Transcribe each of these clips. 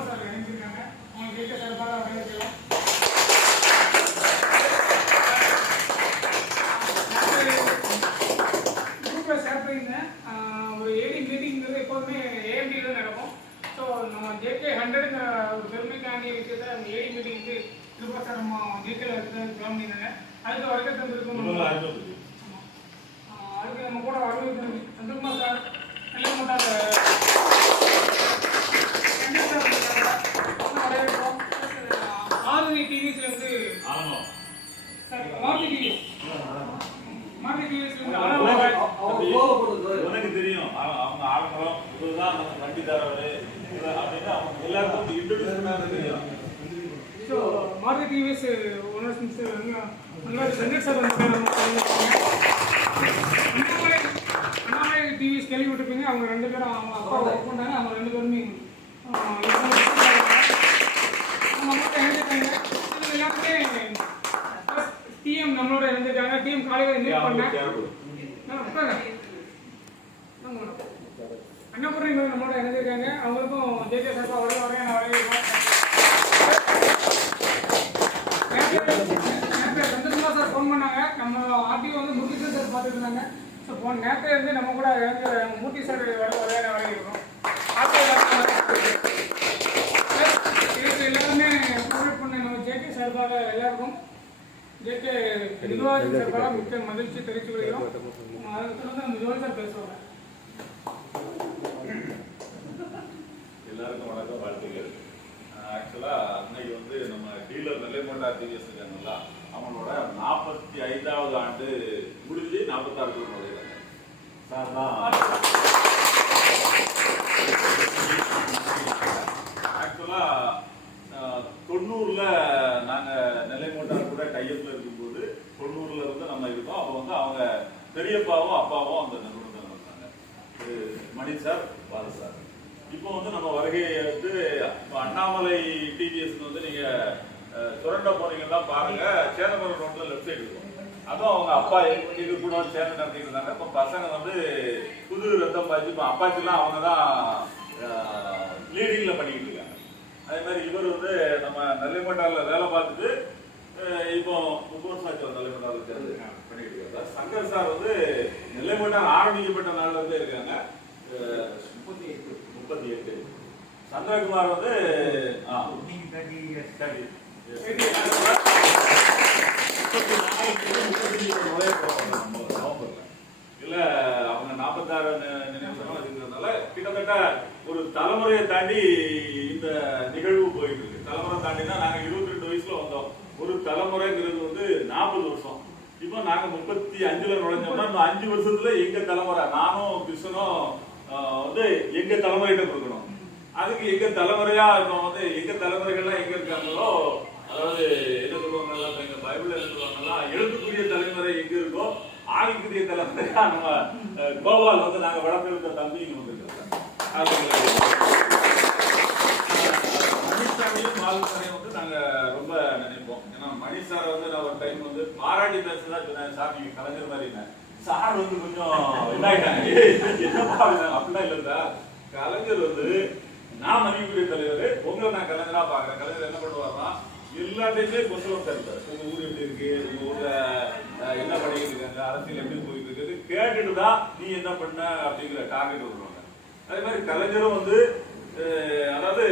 Selvakumar sir இணைஞ்சிருக்காங்க. அவங்க கேட்க சார்பாக வரவேற்கலாம். குரூப்பில் ஷேர் பண்ணியிருந்தேன். ஒரு ஏடி மீட்டிங்கிறது எப்போதுமே ஏஎம்டியில் நடக்கும். ஸோ நம்ம ஜேகே 100ங்கிற ஒரு பெருமைக்காண்டிய விஷயத்தை அந்த ஏடி மீட்டிங்க்கு திருப்பா சார் நம்ம ஜேகேல கிளம்பினாங்க. அதுக்கு வரைக்கும் தந்திருக்கோம். அதுக்கு நம்ம கூட வரவேற்க சந்திரகுமார் சார் நல்ல மாட்டாங்க. மாருதி டிவிஸ்ல இருந்து மாருதி டிவிஸ்ல உனக்கு தெரியும் அவங்க ஆளுங்களும் இதுதான் நம்ம வண்டி தரவர் அப்படின்னு அவங்க எல்லாருக்கும் இன்ட்ரோடியூஸ் தெரியும். So Maruti TVS owners Chennai sir Annamalai TVS கேள்விப்பட்டிருப்பீங்க. அவங்க 2 பேரும் அவங்க அப்பா ஒர்க் பண்ணாங்க. அவங்க 2 பேருமே டீம் நம்மளோட இருந்திருக்காங்க. டீம் காலையில் மீட் பண்ணேன். அன்னபூர்ணி நம்மளோட இருந்திருக்காங்க. அவங்களுக்கும் ஜேகே சார்பா வரைய வரவேற்கிறோம். சந்திரகுமார் சார் ஃபோன் பண்ணாங்க. நம்ம ஆர்டிஓ வந்து முருகேசன் சார் பார்த்துட்டு இருந்தாங்க. ஸோ ஃபோன் நேரத்தில் இருந்து நம்ம கூட மூர்த்தி சார் வரைய வரவேற்கிறோம். எல்லாருமே ப்ரொவைட் பண்ண நம்ம ஜேகே சார்பாக எல்லாருக்கும் ஜேகே நிர்வாக சார்பாக மிக்க மகிழ்ச்சி தெரிவித்து கொள்கிறோம். அதுக்கு வந்து நம்ம ஜோல் சார் பேசுவாங்க. எல்லாருக்கும் வணக்கம், வாழ்த்துக்கள். ஆக்சுவலாக அன்னைக்கு வந்து நம்ம டீலர் நெல்லைமோட்டா டிவிஎஸ் இருக்காங்கல்ல, அவங்களோட 45வது ஆண்டு முடிஞ்சு 46 நுழையிறாங்க சார் தான். ஆக்சுவலாக 90ல் நாங்கள் நெல்லைமோட்டார் கூட டைப்பில் இருக்கும்போது 90ல் இருந்து நம்ம இருக்கோம். அப்போ வந்து அவங்க பெரியப்பாவும் அப்பாவும் அந்த நிறுவனத்தில் இருந்தாங்க. மணி சார், பாலு சார். இப்போ வந்து நம்ம வருகையை வந்து அண்ணாமலை டிவிஎஸ் வந்து நீங்கள் சுரண்ட போனீங்கன்னா பாருங்க, சேதமரம் ரோட்ல லெஃப்ட் சைடு இருக்கும். அதுவும் அவங்க அப்பா இது கூட சேர்ந்து நடத்திட்டு இருந்தாங்க. இப்போ பசங்க வந்து புது ரத்தம் பாய்ச்சி இப்போ அப்பாச்சிலாம் அவங்க தான் லீடிங்ல பண்ணிக்கிட்டு இருக்காங்க. அதே மாதிரி இவர் வந்து நம்ம நெல்லைமோட்டாரில் வேலை பார்த்துட்டு இப்போ 30 வருஷம் ஆச்சு நெல்லைமோட்டாரில் சேர்ந்து பண்ணிக்கிட்டு இருக்காங்க. சங்கர் சார் வந்து நெல்லைமோட்டார் ஆரம்பிக்கப்பட்ட நாள்ல இருந்தே இருக்காங்க. 38. சந்திரகுமார் வந்து இல்ல அவங்க 46 நினைவுகள் இருக்கிறதுனால கிட்டத்தட்ட ஒரு தலைமுறையை தாண்டி இந்த நிகழ்வு போயிட்டு இருக்கு. தலைமுறை தாண்டினா நாங்க 22 வயசுல வந்தோம். ஒரு தலைமுறைங்கிறது வந்து 40 வருஷம். இப்போ நாங்க 35ல நுழைஞ்சோம்னா இந்த 5 வருஷத்துல எங்க தலைமுறை நானும் கிருஷ்ணனும் வந்து எங்க தலைமுறையிட்ட கொடுக்கணும். அதுக்கு எங்க தலைமுறையா இப்போ வந்து எங்க தலைமுறைகள்லாம் எங்க இருக்காங்களோ, அதாவது என்ன சொல்லுவாங்கல்ல, எங்க பைபிள் என்ன சொல்லுவாங்கன்னா, எழுத்துக்குரிய தலைமுறை எங்க இருக்கோ ஆவிக்குரிய தலைமுறையா நம்ம கோபால் வந்து நாங்க வளர்த்திருந்த தம்பி இங்க வந்துருக்காங்க. மணிசாமியும் மாலுசாரையும் வந்து நாங்க ரொம்ப நினைப்போம். ஏன்னா மணிசாரை வந்து நான் ஒரு டைம் வந்து பாராட்டி பேசுறதா சொன்னேன். சாமி கலைஞர் மாதிரி சார் வந்து கொஞ்சம் இதாயிட்டாங்க. என்னப்பா அப்படிலாம் இல்லைதா, கலைஞர் வந்து நான் மதிப்புரிய தலைவர், உங்களை நான் கலைஞரா பாக்குறேன். கலைஞர் என்ன பண்ணுவாருன்னா எல்லாத்தையுமே கொஸ்டின் தருவார். உங்க ஊர் எப்படி இருக்கு, உங்க ஊர்ல என்ன பண்ணிக்கிட்டு இருக்காங்க, அரசியல் எப்படி போயிட்டு இருக்குது கேட்டுட்டு தான் நீ என்ன பண்ண அப்படிங்கிற டார்கெட் வருவாங்க. அதே மாதிரி கலைஞரும் வந்து அதாவது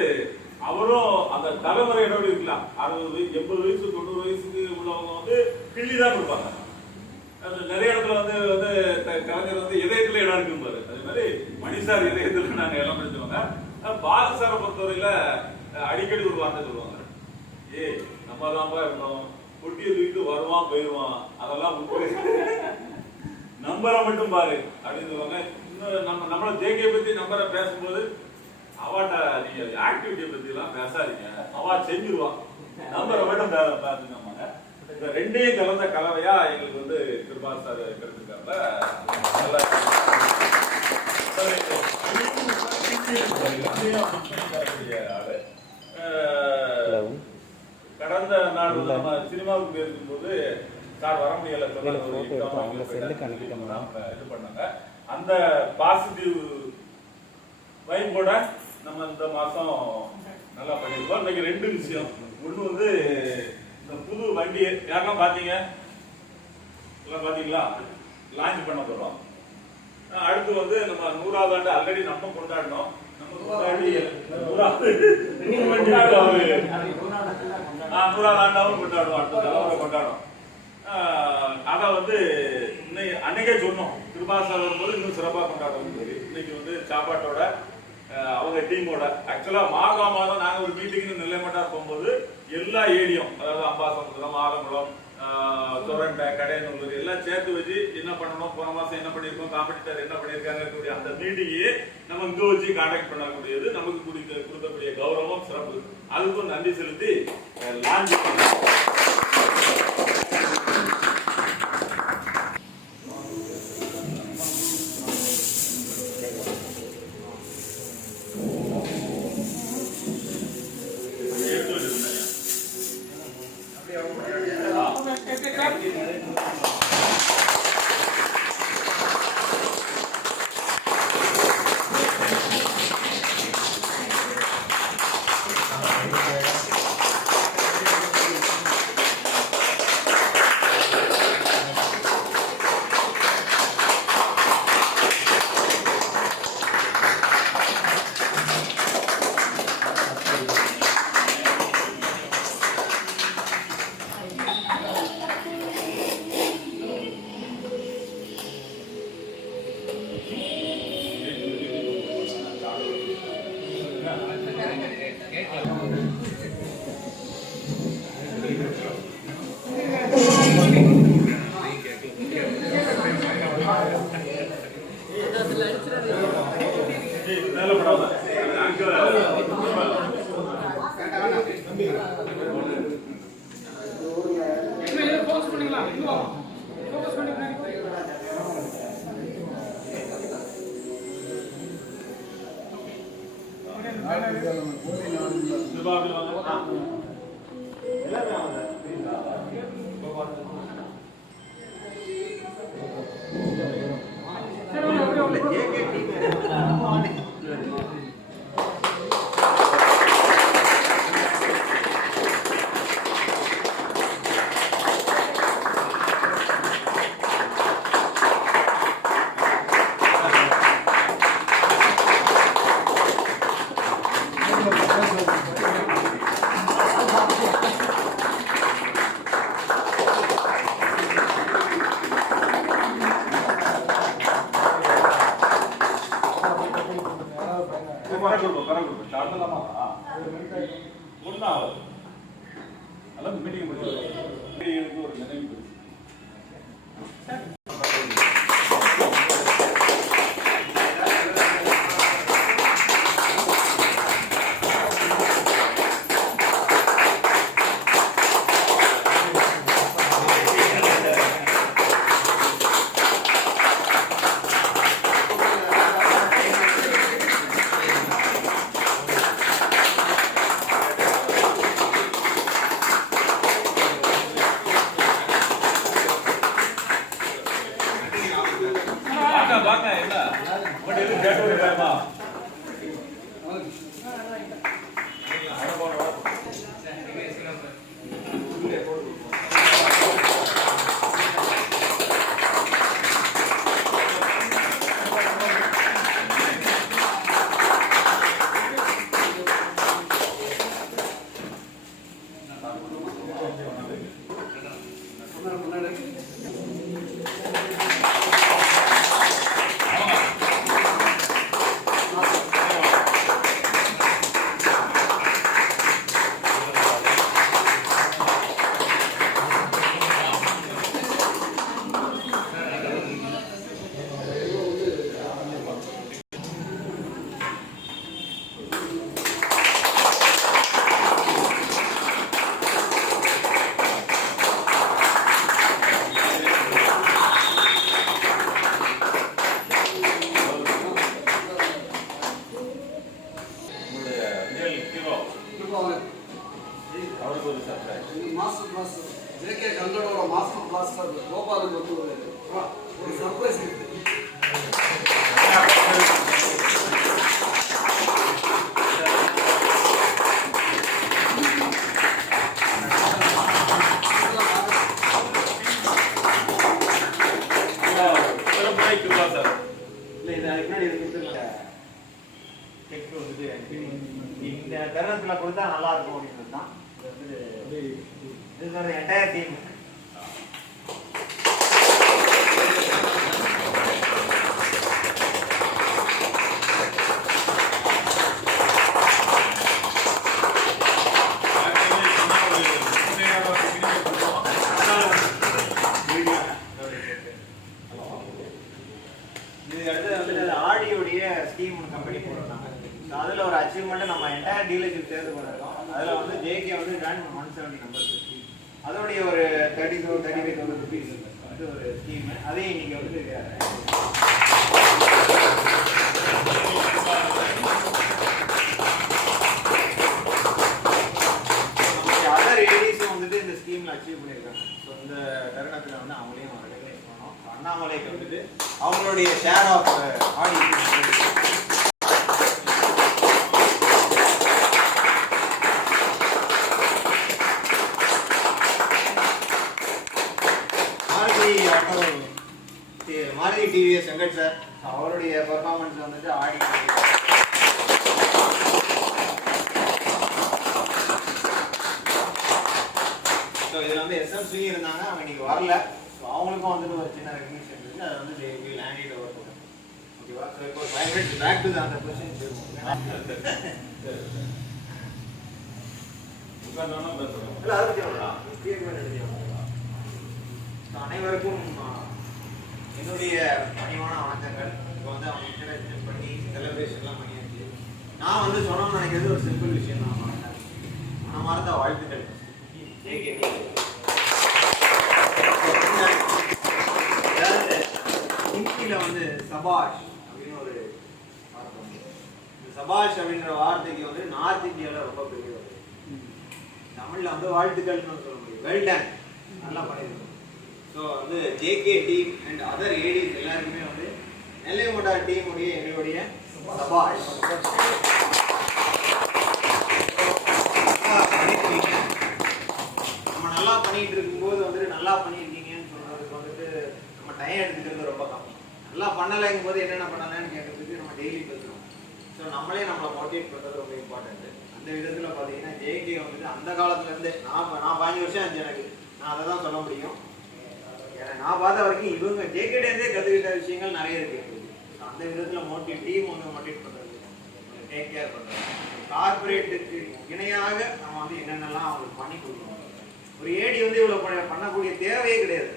அவரும் அந்த தலைமுறையோட இருக்கலாம். 60, 80 வயசு 90 வயசுக்கு உள்ளவங்க வந்து கிள்ளிதான் கொடுப்பாங்க. நிறைய இடத்துல வந்து கலைஞர் வந்து இதயத்துல இடம் இருக்கும்பாரு. அதே மாதிரி மணிசார் இதயத்துல நாங்க எல்லாம் படிச்சவங்க. பாலு சாரை பொறுத்தவரையில அடிக்கடி ஒரு வார்த்தை சொல்லுவாங்க, நம்ம தான்ப்பா இருந்தோம், குட்டியை தூக்கிட்டு வருவான் போயிடுவான், அதெல்லாம் நம்பரை மட்டும் பாரு அப்படின்னு சொல்லுவாங்க. இன்னும் நம்மள ஜேகே பத்தி நம்பரை பேசும்போது அவாட்ட நீங்க ஆக்டிவிட்டியை பத்தி எல்லாம் பேசாதீங்க, அவா செஞ்சிருவான், நம்பரை மட்டும் பார்த்துக்கோங்க. இந்த ரெண்டையும் கலந்த கலவையா எங்களுக்கு வந்து கிருபா சார் கிடைச்சிருக்காங்க. கடந்த நாள் நம்ம சினிமாவுக்கு போயிருக்கும் போது சார் வர முடியல, இது பண்ணாங்க. அந்த பாசிட்டிவ் வைப்போட நம்ம இந்த மாசம் நல்லா பண்ணிருக்கோம். இன்னைக்கு 2 விஷயம். ஒண்ணு வந்து இந்த புது வண்டி யாரெல்லாம் பாத்தீங்க? எல்லாம் பாத்தீங்களா? லான்ச் பண்ண போறோம். அடுத்து வந்து நம்ம 100வது ஆண்டு ஆல்ரெடி நம்ம கொண்டாடினோம். நம்ம கொண்டாடி 100வது ஆண்டாவும் கொண்டாடுவோம். அடுத்த தலைமுறை கொண்டாடுவோம். அதை வந்து அன்னைக்கே சொன்னோம், திருபாசா வரும்போது இன்னும் சிறப்பாக கொண்டாடுவோம். இன்னைக்கு வந்து சாப்பாட்டோட அவங்க டீமோட ஆக்சுவலா மாதம் நாங்க ஒரு மீட்டிங்னு நெல்லைமட்டார் போகும்போது எல்லா ஏரியும், அதாவது அம்பாசமுத்திரம், ஆலங்குளம், தொரண்டை, கடையநல்லூர் எல்லாம் சேர்த்து வச்சு என்ன பண்ணணும், போன மாசம் என்ன பண்ணிருக்கோம், காம்படிட்டர் என்ன பண்ணிருக்காங்க, அந்த மீட்டிங்கையே நம்ம இங்க வச்சு கான்டாக்ட் பண்ணக்கூடியது நமக்கு கொடுக்கக்கூடிய கௌரவம், சிறப்பு. அதுக்கும் நன்றி செலுத்தி லான்ச் பண்ணோம். இந்த தருணத்தில் கொடுத்தா நல்லா இருக்கும் அப்படின்றது தான் இது வந்து என்டையர் டீம். அதில் ஒரு அச்சீவ்மெண்ட் நம்ம என்டையர் டீலர்ஷிப் சேர்ந்து பண்ணிருக்கோம். அதில் வந்து ஜேகே வந்து ரன் 170 நம்பர்ஸ். அதோடைய ஒரு 35,000 ருபீஸ் வந்து ஒரு ஸ்கீம். அதையும் இன்னைக்கு வந்து அதர் ஏடிஸும் வந்துட்டு இந்த ஸ்கீம்ல அச்சீவ் பண்ணியிருக்காங்க. ஸோ இந்த தருணத்தில் வந்து அவங்களையும் ரெகனைஸ் பண்ணோம். அண்ணாமலைக்கு வந்துட்டு அவங்களுடைய share of Aadi Maruti TVS Venkat sir அவருடைய பெர்ஃபார்மன்ஸ் வந்துட்டு ஆடி. ஸோ இதில் வந்து எஸ்எம்சி இருந்தாங்க, அவங்க இன்னைக்கு வரல. ஸோ அவங்களுக்கும் வந்துட்டு ஒரு சின்ன ரெகக்னிஷன் இருக்குது. அதை வந்து they will hand it over to them. ஓகேவா? ஸோ இப்போ 5 minutes பேக் டு அந்த கொஸ்டின் அனைவருக்கும் என்னுடைய பணிவான வணக்கங்கள். இப்போ வந்து அவங்க இன்ட்ரடக்ஷன் பண்ணி செலிப்ரேஷன்லாம் பண்ணியாச்சு. நான் வந்து சொன்னோம்னு நினைக்கிறது ஒரு சிம்பிள் விஷயம் தான். மனமார்ந்த வாழ்த்துக்கள். ஹிந்தியில் வந்து சபாஷ் அப்படின்னு ஒரு வார்த்தை. இந்த சபாஷ் அப்படின்ற வார்த்தைக்கு வந்து நார்த் இந்தியாவில் ரொம்ப பெரிய ஒரு, தமிழில் வந்து வாழ்த்துக்கள்னு சொல்ல முடியும். வெல் டன், நல்லா பண்ணியிருக்கோம். ஸோ வந்து JK team and other ADs எல்லாருக்குமே வந்து நெல்லை மோட்டார் டீம் உடைய எங்களுடைய சபாஷ். நம்ம நல்லா பண்ணிட்டு இருக்கும்போது வந்துட்டு நல்லா பண்ணியிருக்கீங்கன்னு சொல்றதுக்கு வந்துட்டு நம்ம டைம் எடுத்துக்கிறது ரொம்ப கம்மி. நல்லா பண்ணலைங்கும் போது என்னென்ன பண்ணலன்னு கேட்கறதுக்கு நம்ம டெய்லி பேசுகிறோம். ஸோ நம்மளே நம்மளை மோட்டிவேட் பண்ணுறது ரொம்ப இம்பார்ட்டன்ட். அந்த விதத்தில் பார்த்தீங்கன்னா ஜேகே வந்துட்டு அந்த காலத்துலேருந்தே நான் 5 வருஷம் ஆச்சு எனக்கு, நான் அதை தான் சொல்ல முடியும். நான் பார்த்த வரைக்கும் இவங்க ஜேகேடேந்தே கற்றுக்கிட்ட விஷயங்கள் நிறைய இருக்கு. அந்த விதத்தில் டீம் வந்து மோட்டிவேட் பண்ணுறது, டேக் கேர் பண்ணுறது, கார்பரேட்டுக்கு இணையாக நம்ம வந்து என்னென்னலாம் அவங்களுக்கு பண்ணி கொடுக்கணும். ஒரு ஏடி வந்து இவ்வளோ பண்ணக்கூடிய தேவையே கிடையாது.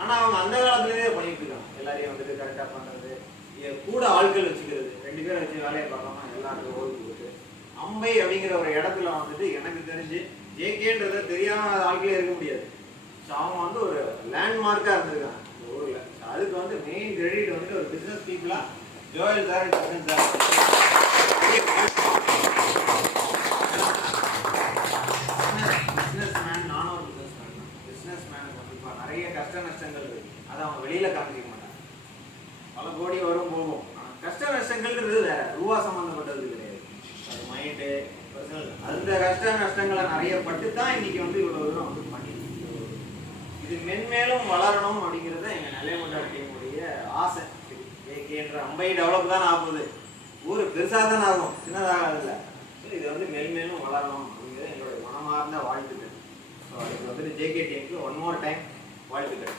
ஆனால் அவங்க அந்த காலத்துலேயே பண்ணிட்டு இருக்காங்க. எல்லாரையும் வந்துட்டு கரெக்டாக பண்ணுறது, கூட ஆட்கள் வச்சுக்கிறது, 2 பேரை வச்சு வேலையை பார்க்காம எல்லாருக்கும் ஓய்வு கொடுத்து அம்பை அப்படிங்கிற ஒரு இடத்துல வந்துட்டு எனக்கு தெரிஞ்சு ஜேகேன்றதை தெரியாத ஆட்களே இருக்க முடியாது. ஸோ அவங்க வந்து ஒரு லேண்ட்மார்க்காக இருந்திருக்காங்க இந்த ஊரில். அதுக்கு வந்து மெயின் கிரெடிட் வந்து ஒரு பிஸ்னஸ் பீப்புளாக Joel sir, Jagan sir. Businessman, நானும் ஒரு பிஸ்னஸ் மேன் தான். பிஸ்னஸ் மேனுக்கு வந்து இப்போ நிறைய கஷ்ட நஷ்டங்கள் இருக்குது. அதை அவங்க வெளியில் காமிக்க மாட்டாங்க. பல கோடி வரும் போகும். ஆனால் கஷ்ட நஷ்டங்கள்ன்றது வேற, ரூபா சம்மந்தப்பட்டது கிடையாது. அது மைண்டு, பர்சனல். அந்த கஷ்ட நஷ்டங்களை நிறைய பட்டு தான் இன்னைக்கு வந்து இவ்வளோ தூரம் வந்து பண்ணி இது மென்மேலும் வளரணும் அப்படிங்கிறது எங்கள் நெல்லை மோட்டார் டீமுடைய ஆசை. ஜேகேன்ற அம்பை டெவலப் தான் ஆகுது, ஊர் பெருசாக தான் ஆகும், சின்னதாகல. இது வந்து மென்மேலும் வளரணும் அப்படிங்கிறது எங்களுடைய மனமார்ந்த வாழ்த்துக்கள். ஸோ அதுக்கு வந்துட்டு ஜேகே டீமுக்கு ஒன் மோர் டைம் வாழ்த்துக்கள்.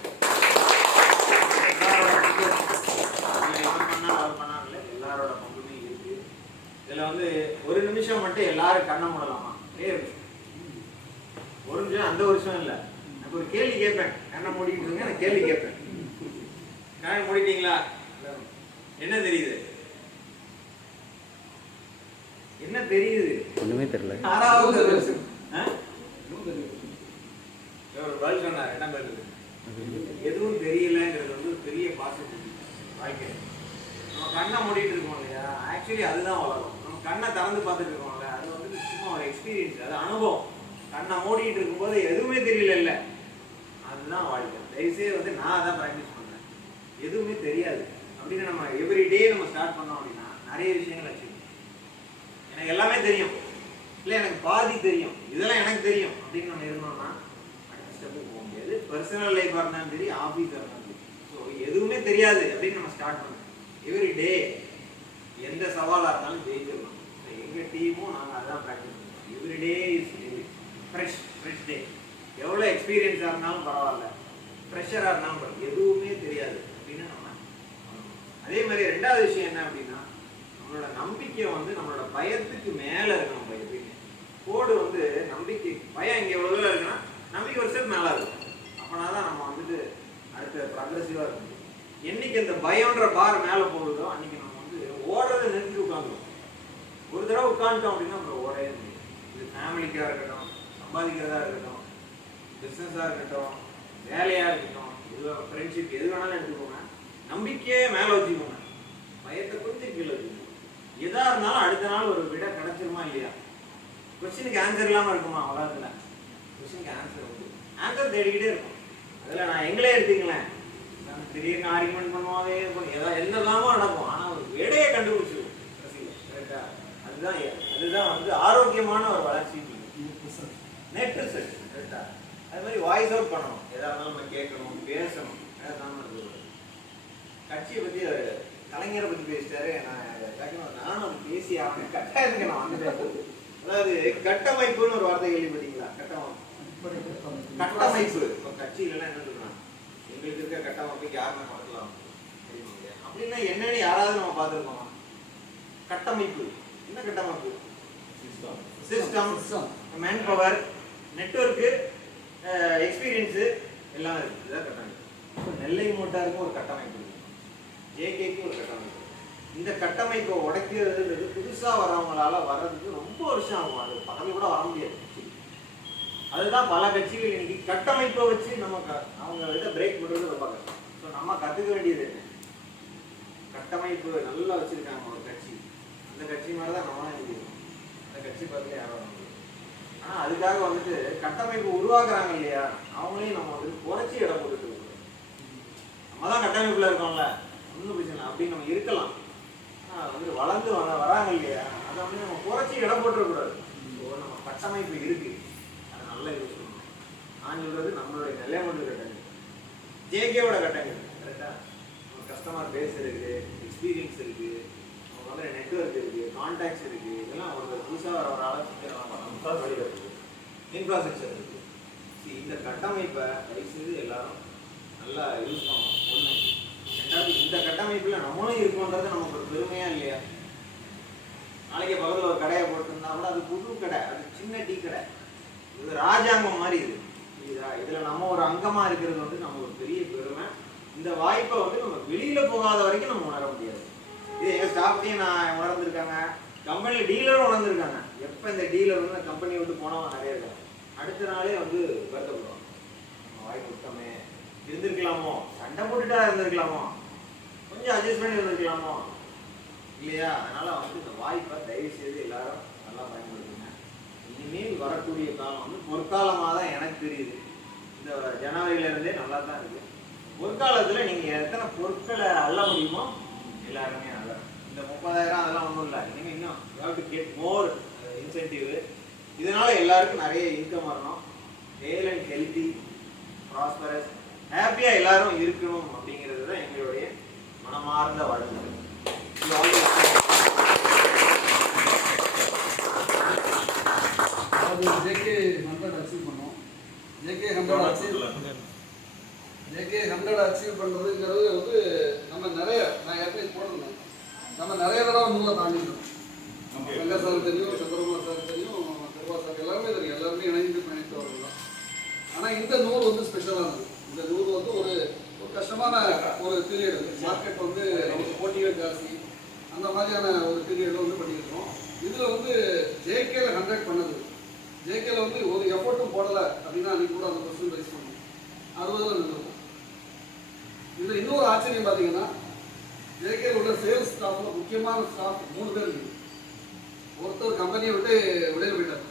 பண்ணாங்கல்ல, எல்லாரோட பங்குமே இருக்கு. இதில் வந்து ஒரு நிமிஷம் மட்டும் எல்லாரும் கண்ணை மூடலாமா? ஒரு நிமிஷம், அந்த வருஷம் இல்லை, ஒரு கேள்வி கேட்பேன். கண்ணை மூடிட்டு இருங்க, நான் கேள்வி கேட்பேன். கண்ணை மூடிட்டீங்களா? என்ன தெரியுது? என்ன தெரியுது? ஒண்ணுமே தெரியல. 6வது வருஷம் ஒரு பதில் சொன்னார். என்ன பதில்? எதுவும் தெரியலங்கிறது வந்து பெரிய பாசிட்டிவ் வாழ்க்கை. நம்ம கண்ணை மூடிட்டு இருக்கோம் இல்லையா, ஆக்சுவலி அதுதான் வளரும். நம்ம கண்ணை திறந்து பார்த்துட்டு இருக்கோம்ல, அது வந்து சும்மா ஒரு எக்ஸ்பீரியன்ஸ், அது அனுபவம். கண்ணை மூடிட்டு இருக்கும்போது எதுவுமே தெரியல இல்லை, அதுதான் வாழ்க்கை. தயவுசெய்து வந்து நான் அதான் ப்ராக்டிஸ் பண்ணுறேன். எதுவுமே தெரியாது அப்படின்னு நம்ம எவ்ரிடே நம்ம ஸ்டார்ட் பண்ணோம் அப்படின்னா நிறைய விஷயங்கள் அச்சீவ். எனக்கு எல்லாமே தெரியும் இல்லை, எனக்கு பாதி தெரியும், இதெல்லாம் எனக்கு தெரியும் அப்படின்னு நம்ம இருந்தோம்னா அடுத்த ஸ்டெப்புக்கு போக முடியாது. பர்சனல் லைஃபாக இருந்தாலும் சரி, ஆஃபீஸாக இருந்தாலும் சரி. ஸோ எதுவுமே தெரியாது அப்படின்னு நம்ம ஸ்டார்ட் பண்ணோம். எவ்ரிடே எந்த சவாலாக இருந்தாலும் ஜெயிச்சிடலாம். எங்கள் டீமும் நாங்கள் அதான் ப்ராக்டிஸ் பண்ணுவோம். எவ்ரிடே இஸ் ஃப்ரெஷ் டே. எவ்வளோ எக்ஸ்பீரியன்ஸாக இருந்தாலும் பரவாயில்ல, ஃப்ரெஷராக இருந்தாலும் பரவாயில்ல, எதுவுமே தெரியாது அப்படின்னு நம்ம பண்ணணும். அதே மாதிரி ரெண்டாவது விஷயம் என்ன அப்படின்னா, நம்மளோட நம்பிக்கை வந்து நம்மளோட பயத்துக்கு மேலே இருக்கணும். எப்பயுமே கோடு வந்து நம்பிக்கை, பயம் இங்கே எவ்வளோ தூரம் இருக்குன்னா நம்பிக்கை ஒரு ஸ்டெப் மேலே இருக்கும். அப்படின்னா தான் நம்ம வந்துட்டு அடுத்த ப்ரக்ரெசிவாக இருக்கும். என்னைக்கு அந்த பயம்ன்ற பார் மேலே போகுதோ அன்னைக்கு நம்ம வந்து ஓடுறதை நிறுத்தி உட்காந்துருவோம். ஒரு தடவை உட்காந்துட்டோம் அப்படின்னா அப்புறம் ஓடவே முடியும். இது ஃபேமிலிக்காக இருக்கட்டும், சம்பாதிக்கிறதா இருக்கட்டும், பிஸ்னஸாக இருக்கட்டும், வேலையாக இருக்கட்டும், எது ஃப்ரெண்ட்ஷிப் எது வேணாலும் எடுத்துக்கோங்க. நம்பிக்கையே மேலே வச்சுக்கோங்க, பயத்தை கொஞ்சம் கீழே வச்சுக்கோங்க. எதாக இருந்தாலும் அடுத்த நாள் ஒரு விட கிடைச்சிருமா இல்லையா? கொஸ்டினுக்கு ஆன்சர் இல்லாமல் இருக்குமா உலகத்தில்? கொஸ்டினுக்கு ஆன்சர் வந்து ஆன்சர் தேடிக்கிட்டே இருக்கும். அதில் நான் எங்களே எடுத்துங்களேன், திடீர்னு ஆர்குமெண்ட் பண்ணுவோம், அதே ஏதாவது என்னெல்லாமோ நடக்கும். ஆனால் ஒரு விடையை கண்டுபிடிச்சிருவோம் கரெக்டா? அதுதான் வந்து ஆரோக்கியமான ஒரு வளர்ச்சி. நெட் ரிசல்ட் கரெக்டா? அது மாதிரி வாய்ஸ் அவுட் பண்ணணும். எதாக இருந்தாலும் நம்ம கேட்கணும், பேசணும். கட்சியை பற்றி கலைஞரை பற்றி பேசிட்டாரு. நானும் அது பேசி அவனை கட்டாயத்துக்கு நான் வந்துட்டேன். அதாவது கட்டமைப்புன்னு ஒரு வார்த்தை கேள்விப்பட்டீங்களா? கட்டமைப்பு. இப்போ கட்சியிலலாம் என்ன சொல்றாங்க, எங்களுக்கு இருக்க கட்டமைப்புக்கு யாருமே மறக்கலாம் அப்படின்னா என்னன்னு யாராவது நம்ம பார்த்துருக்கோம்? கட்டமைப்பு என்ன கட்டமைப்பு? System, man power, network, experience எல்லாம் இருக்கு. இதுதான் கட்டமைப்பு. இப்போ நெல்லை மோட்டாருக்கு ஒரு கட்டமைப்பு இருக்கு, ஜேகேக்கு ஒரு கட்டமைப்பு. இந்த கட்டமைப்பை உடைக்கிறதுன்றது புதுசாக வரவங்களால வர்றதுக்கு ரொம்ப வருஷம் ஆகும். அது பக்கத்தில் கூட வர முடியாது. அதுதான் பல கட்சிகள் இன்னைக்கு கட்டமைப்பை வச்சு நம்ம அவங்க இதை பிரேக் பண்ணுறது ரொம்ப கஷ்டம். ஸோ நம்ம கற்றுக்க வேண்டியது என்ன? கட்டமைப்பு நல்லா வச்சுருக்காங்க ஒரு கட்சி, அந்த கட்சி மாதிரி தான் நம்ம இருக்கணும். அந்த கட்சி பார்த்து யாரும் வர முடியும். ஆனால் அதுக்காக வந்துட்டு கட்டமைப்பு உருவாக்குறாங்க இல்லையா, அவங்களையும் நம்ம வந்து குறைச்சி இடம் போட்டுட்டு இருக்கோம். நம்ம தான் கட்டமைப்பில் இருக்கோம்ல, ஒன்றும் பிரச்சனை இல்லை அப்படின்னு நம்ம இருக்கலாம். ஆனால் வந்து வளர்ந்து வராங்க இல்லையா, அதை வந்து நம்ம குறைச்சி இடம் போட்டுறக்கூடாது. ஸோ நம்ம கட்டமைப்பு இருக்குது, அதை நல்லா யூஸ் பண்ணணும். நான் சொல்கிறது நம்மளுடைய நிலைமன்ற கட்டங்கள், ஜேகேவோட கட்டங்கள் கரெக்டாக. நம்ம கஸ்டமர் பேஸ் இருக்குது, எக்ஸ்பீரியன்ஸ் இருக்குது, நம்ம வந்து நெட்வொர்க் இருக்குது, கான்டாக்ட்ஸ் இருக்குது. இதெல்லாம் ஒரு புதுசாக வர ஆளை இருக்குது, இன்ஃப்ராஸ்ட்ரக்சர் இருக்குது. இந்த கட்டமைப்பை தயவுசெய்து எல்லாரும் நல்லா யூஸ் பண்ணணும். ஒன்று. ரெண்டாவது, இந்த கட்டமைப்பில் நம்மளும் இருக்கோன்றது நமக்கு ஒரு பெருமையா இல்லையா? நாளைக்கு பக்கத்தில் ஒரு கடையை போட்டிருந்தா கூட அது புது கடை, அது சின்ன டீ கடை, இது ராஜாங்கம் மாதிரி இது. இதில் நம்ம ஒரு அங்கமாக இருக்கிறது வந்து நமக்கு ஒரு பெரிய பெருமை. இந்த வாய்ப்பை வந்து நம்ம வெளியில் போகாத வரைக்கும் நம்ம உணர முடியாது. இது எங்கள் ஸ்டாஃப்டையும் நான் உணர்ந்துருக்காங்க, கம்பெனியில் டீலரும் உணர்ந்துருக்காங்க. எப்போ இந்த டீலர் வந்து கம்பெனியை விட்டு போனவங்க நிறைய இருக்காங்க. அடுத்த நாளே வந்து வருத்தப்படுவாங்க, நம்ம வாய்ப்பு விட்டோமே, இருந்திருக்கலாமோ, சண்டை போட்டுட்டா இருந்திருக்கலாமோ, கொஞ்சம் அட்ஜஸ்ட் பண்ணி இருந்திருக்கலாமோ இல்லையா? அதனால் வந்து இந்த வாய்ப்பை தயவு செய்து எல்லாரும் நல்லா பயன்படுத்துங்க. இனிமேல் வரக்கூடிய காலம் வந்து பொற்காலமாக தான் எனக்கு தெரியுது. இந்த ஜனவரியிலேருந்தே நல்லா தான் இருக்குது. பொற்காலத்தில் நீங்கள் எத்தனை பொருட்களை அள்ள முடியுமோ எல்லாருமே அள்ள. இந்த 30,000 அதெல்லாம் ஒன்றும் இல்லை. இனிமேல் இன்னும் you have to get more incentive. இதனால் எல்லாருக்கும் நிறைய இன்கம் வரணும். ஹெல்த் அண்ட் ஹெல்த்தி, ப்ராஸ்பரஸ், ஹாப்பியாக எல்லாரும் இருக்கணும் அப்படிங்கிறது தான் எங்களுடைய மனமார்ந்த வாழ்க்கை. அது ஜேகே 100 அச்சீவ் பண்ணோம். ஜேகே 100 அச்சீவ் பண்ணுறதுங்கிறது வந்து நம்ம நிறைய, நான் ஏற்கனவே போட்டிருந்தேன், நம்ம நிறைய தடவை நூலை தாண்டிட்டோம். வெங்கா சார் தெரியும், சந்திரகுமார் சார் தெரியும், திருவா சார் எல்லாருமே தெரியும், எல்லாருமே இணைந்து பயணித்து வரலாம். ஆனால் இந்த நூல் வந்து ஸ்பெஷலானது. இந்த நூல் வந்து ஒரு கஷ்டமான ஒரு பீரியட். மார்க்கெட் வந்து நமக்கு போட்டிகள் ஜாஸ்தி, அந்த மாதிரியான ஒரு பீரியட் வந்து பண்ணியிருக்கோம். இதில் வந்து ஜேகேல 100 பண்ணது, ஜேகேல வந்து ஒரு எஃபர்ட்டும் போடலை அப்படின்னா அன்றைக்கி கூட அந்த கொஸ்டின் ரைஸ் பண்ணோம், 60ல் நின்றுருக்கும். இதில் இன்னொரு ஆச்சரியம் பார்த்தீங்கன்னா, ஜேகேல உள்ள சேல்ஸ் ஸ்டாஃபில் முக்கியமான ஸ்டாஃப் 3 பேர் இருக்குது. ஒருத்தர் கம்பெனியை விட்டு வெளியில் போயிட்டார்.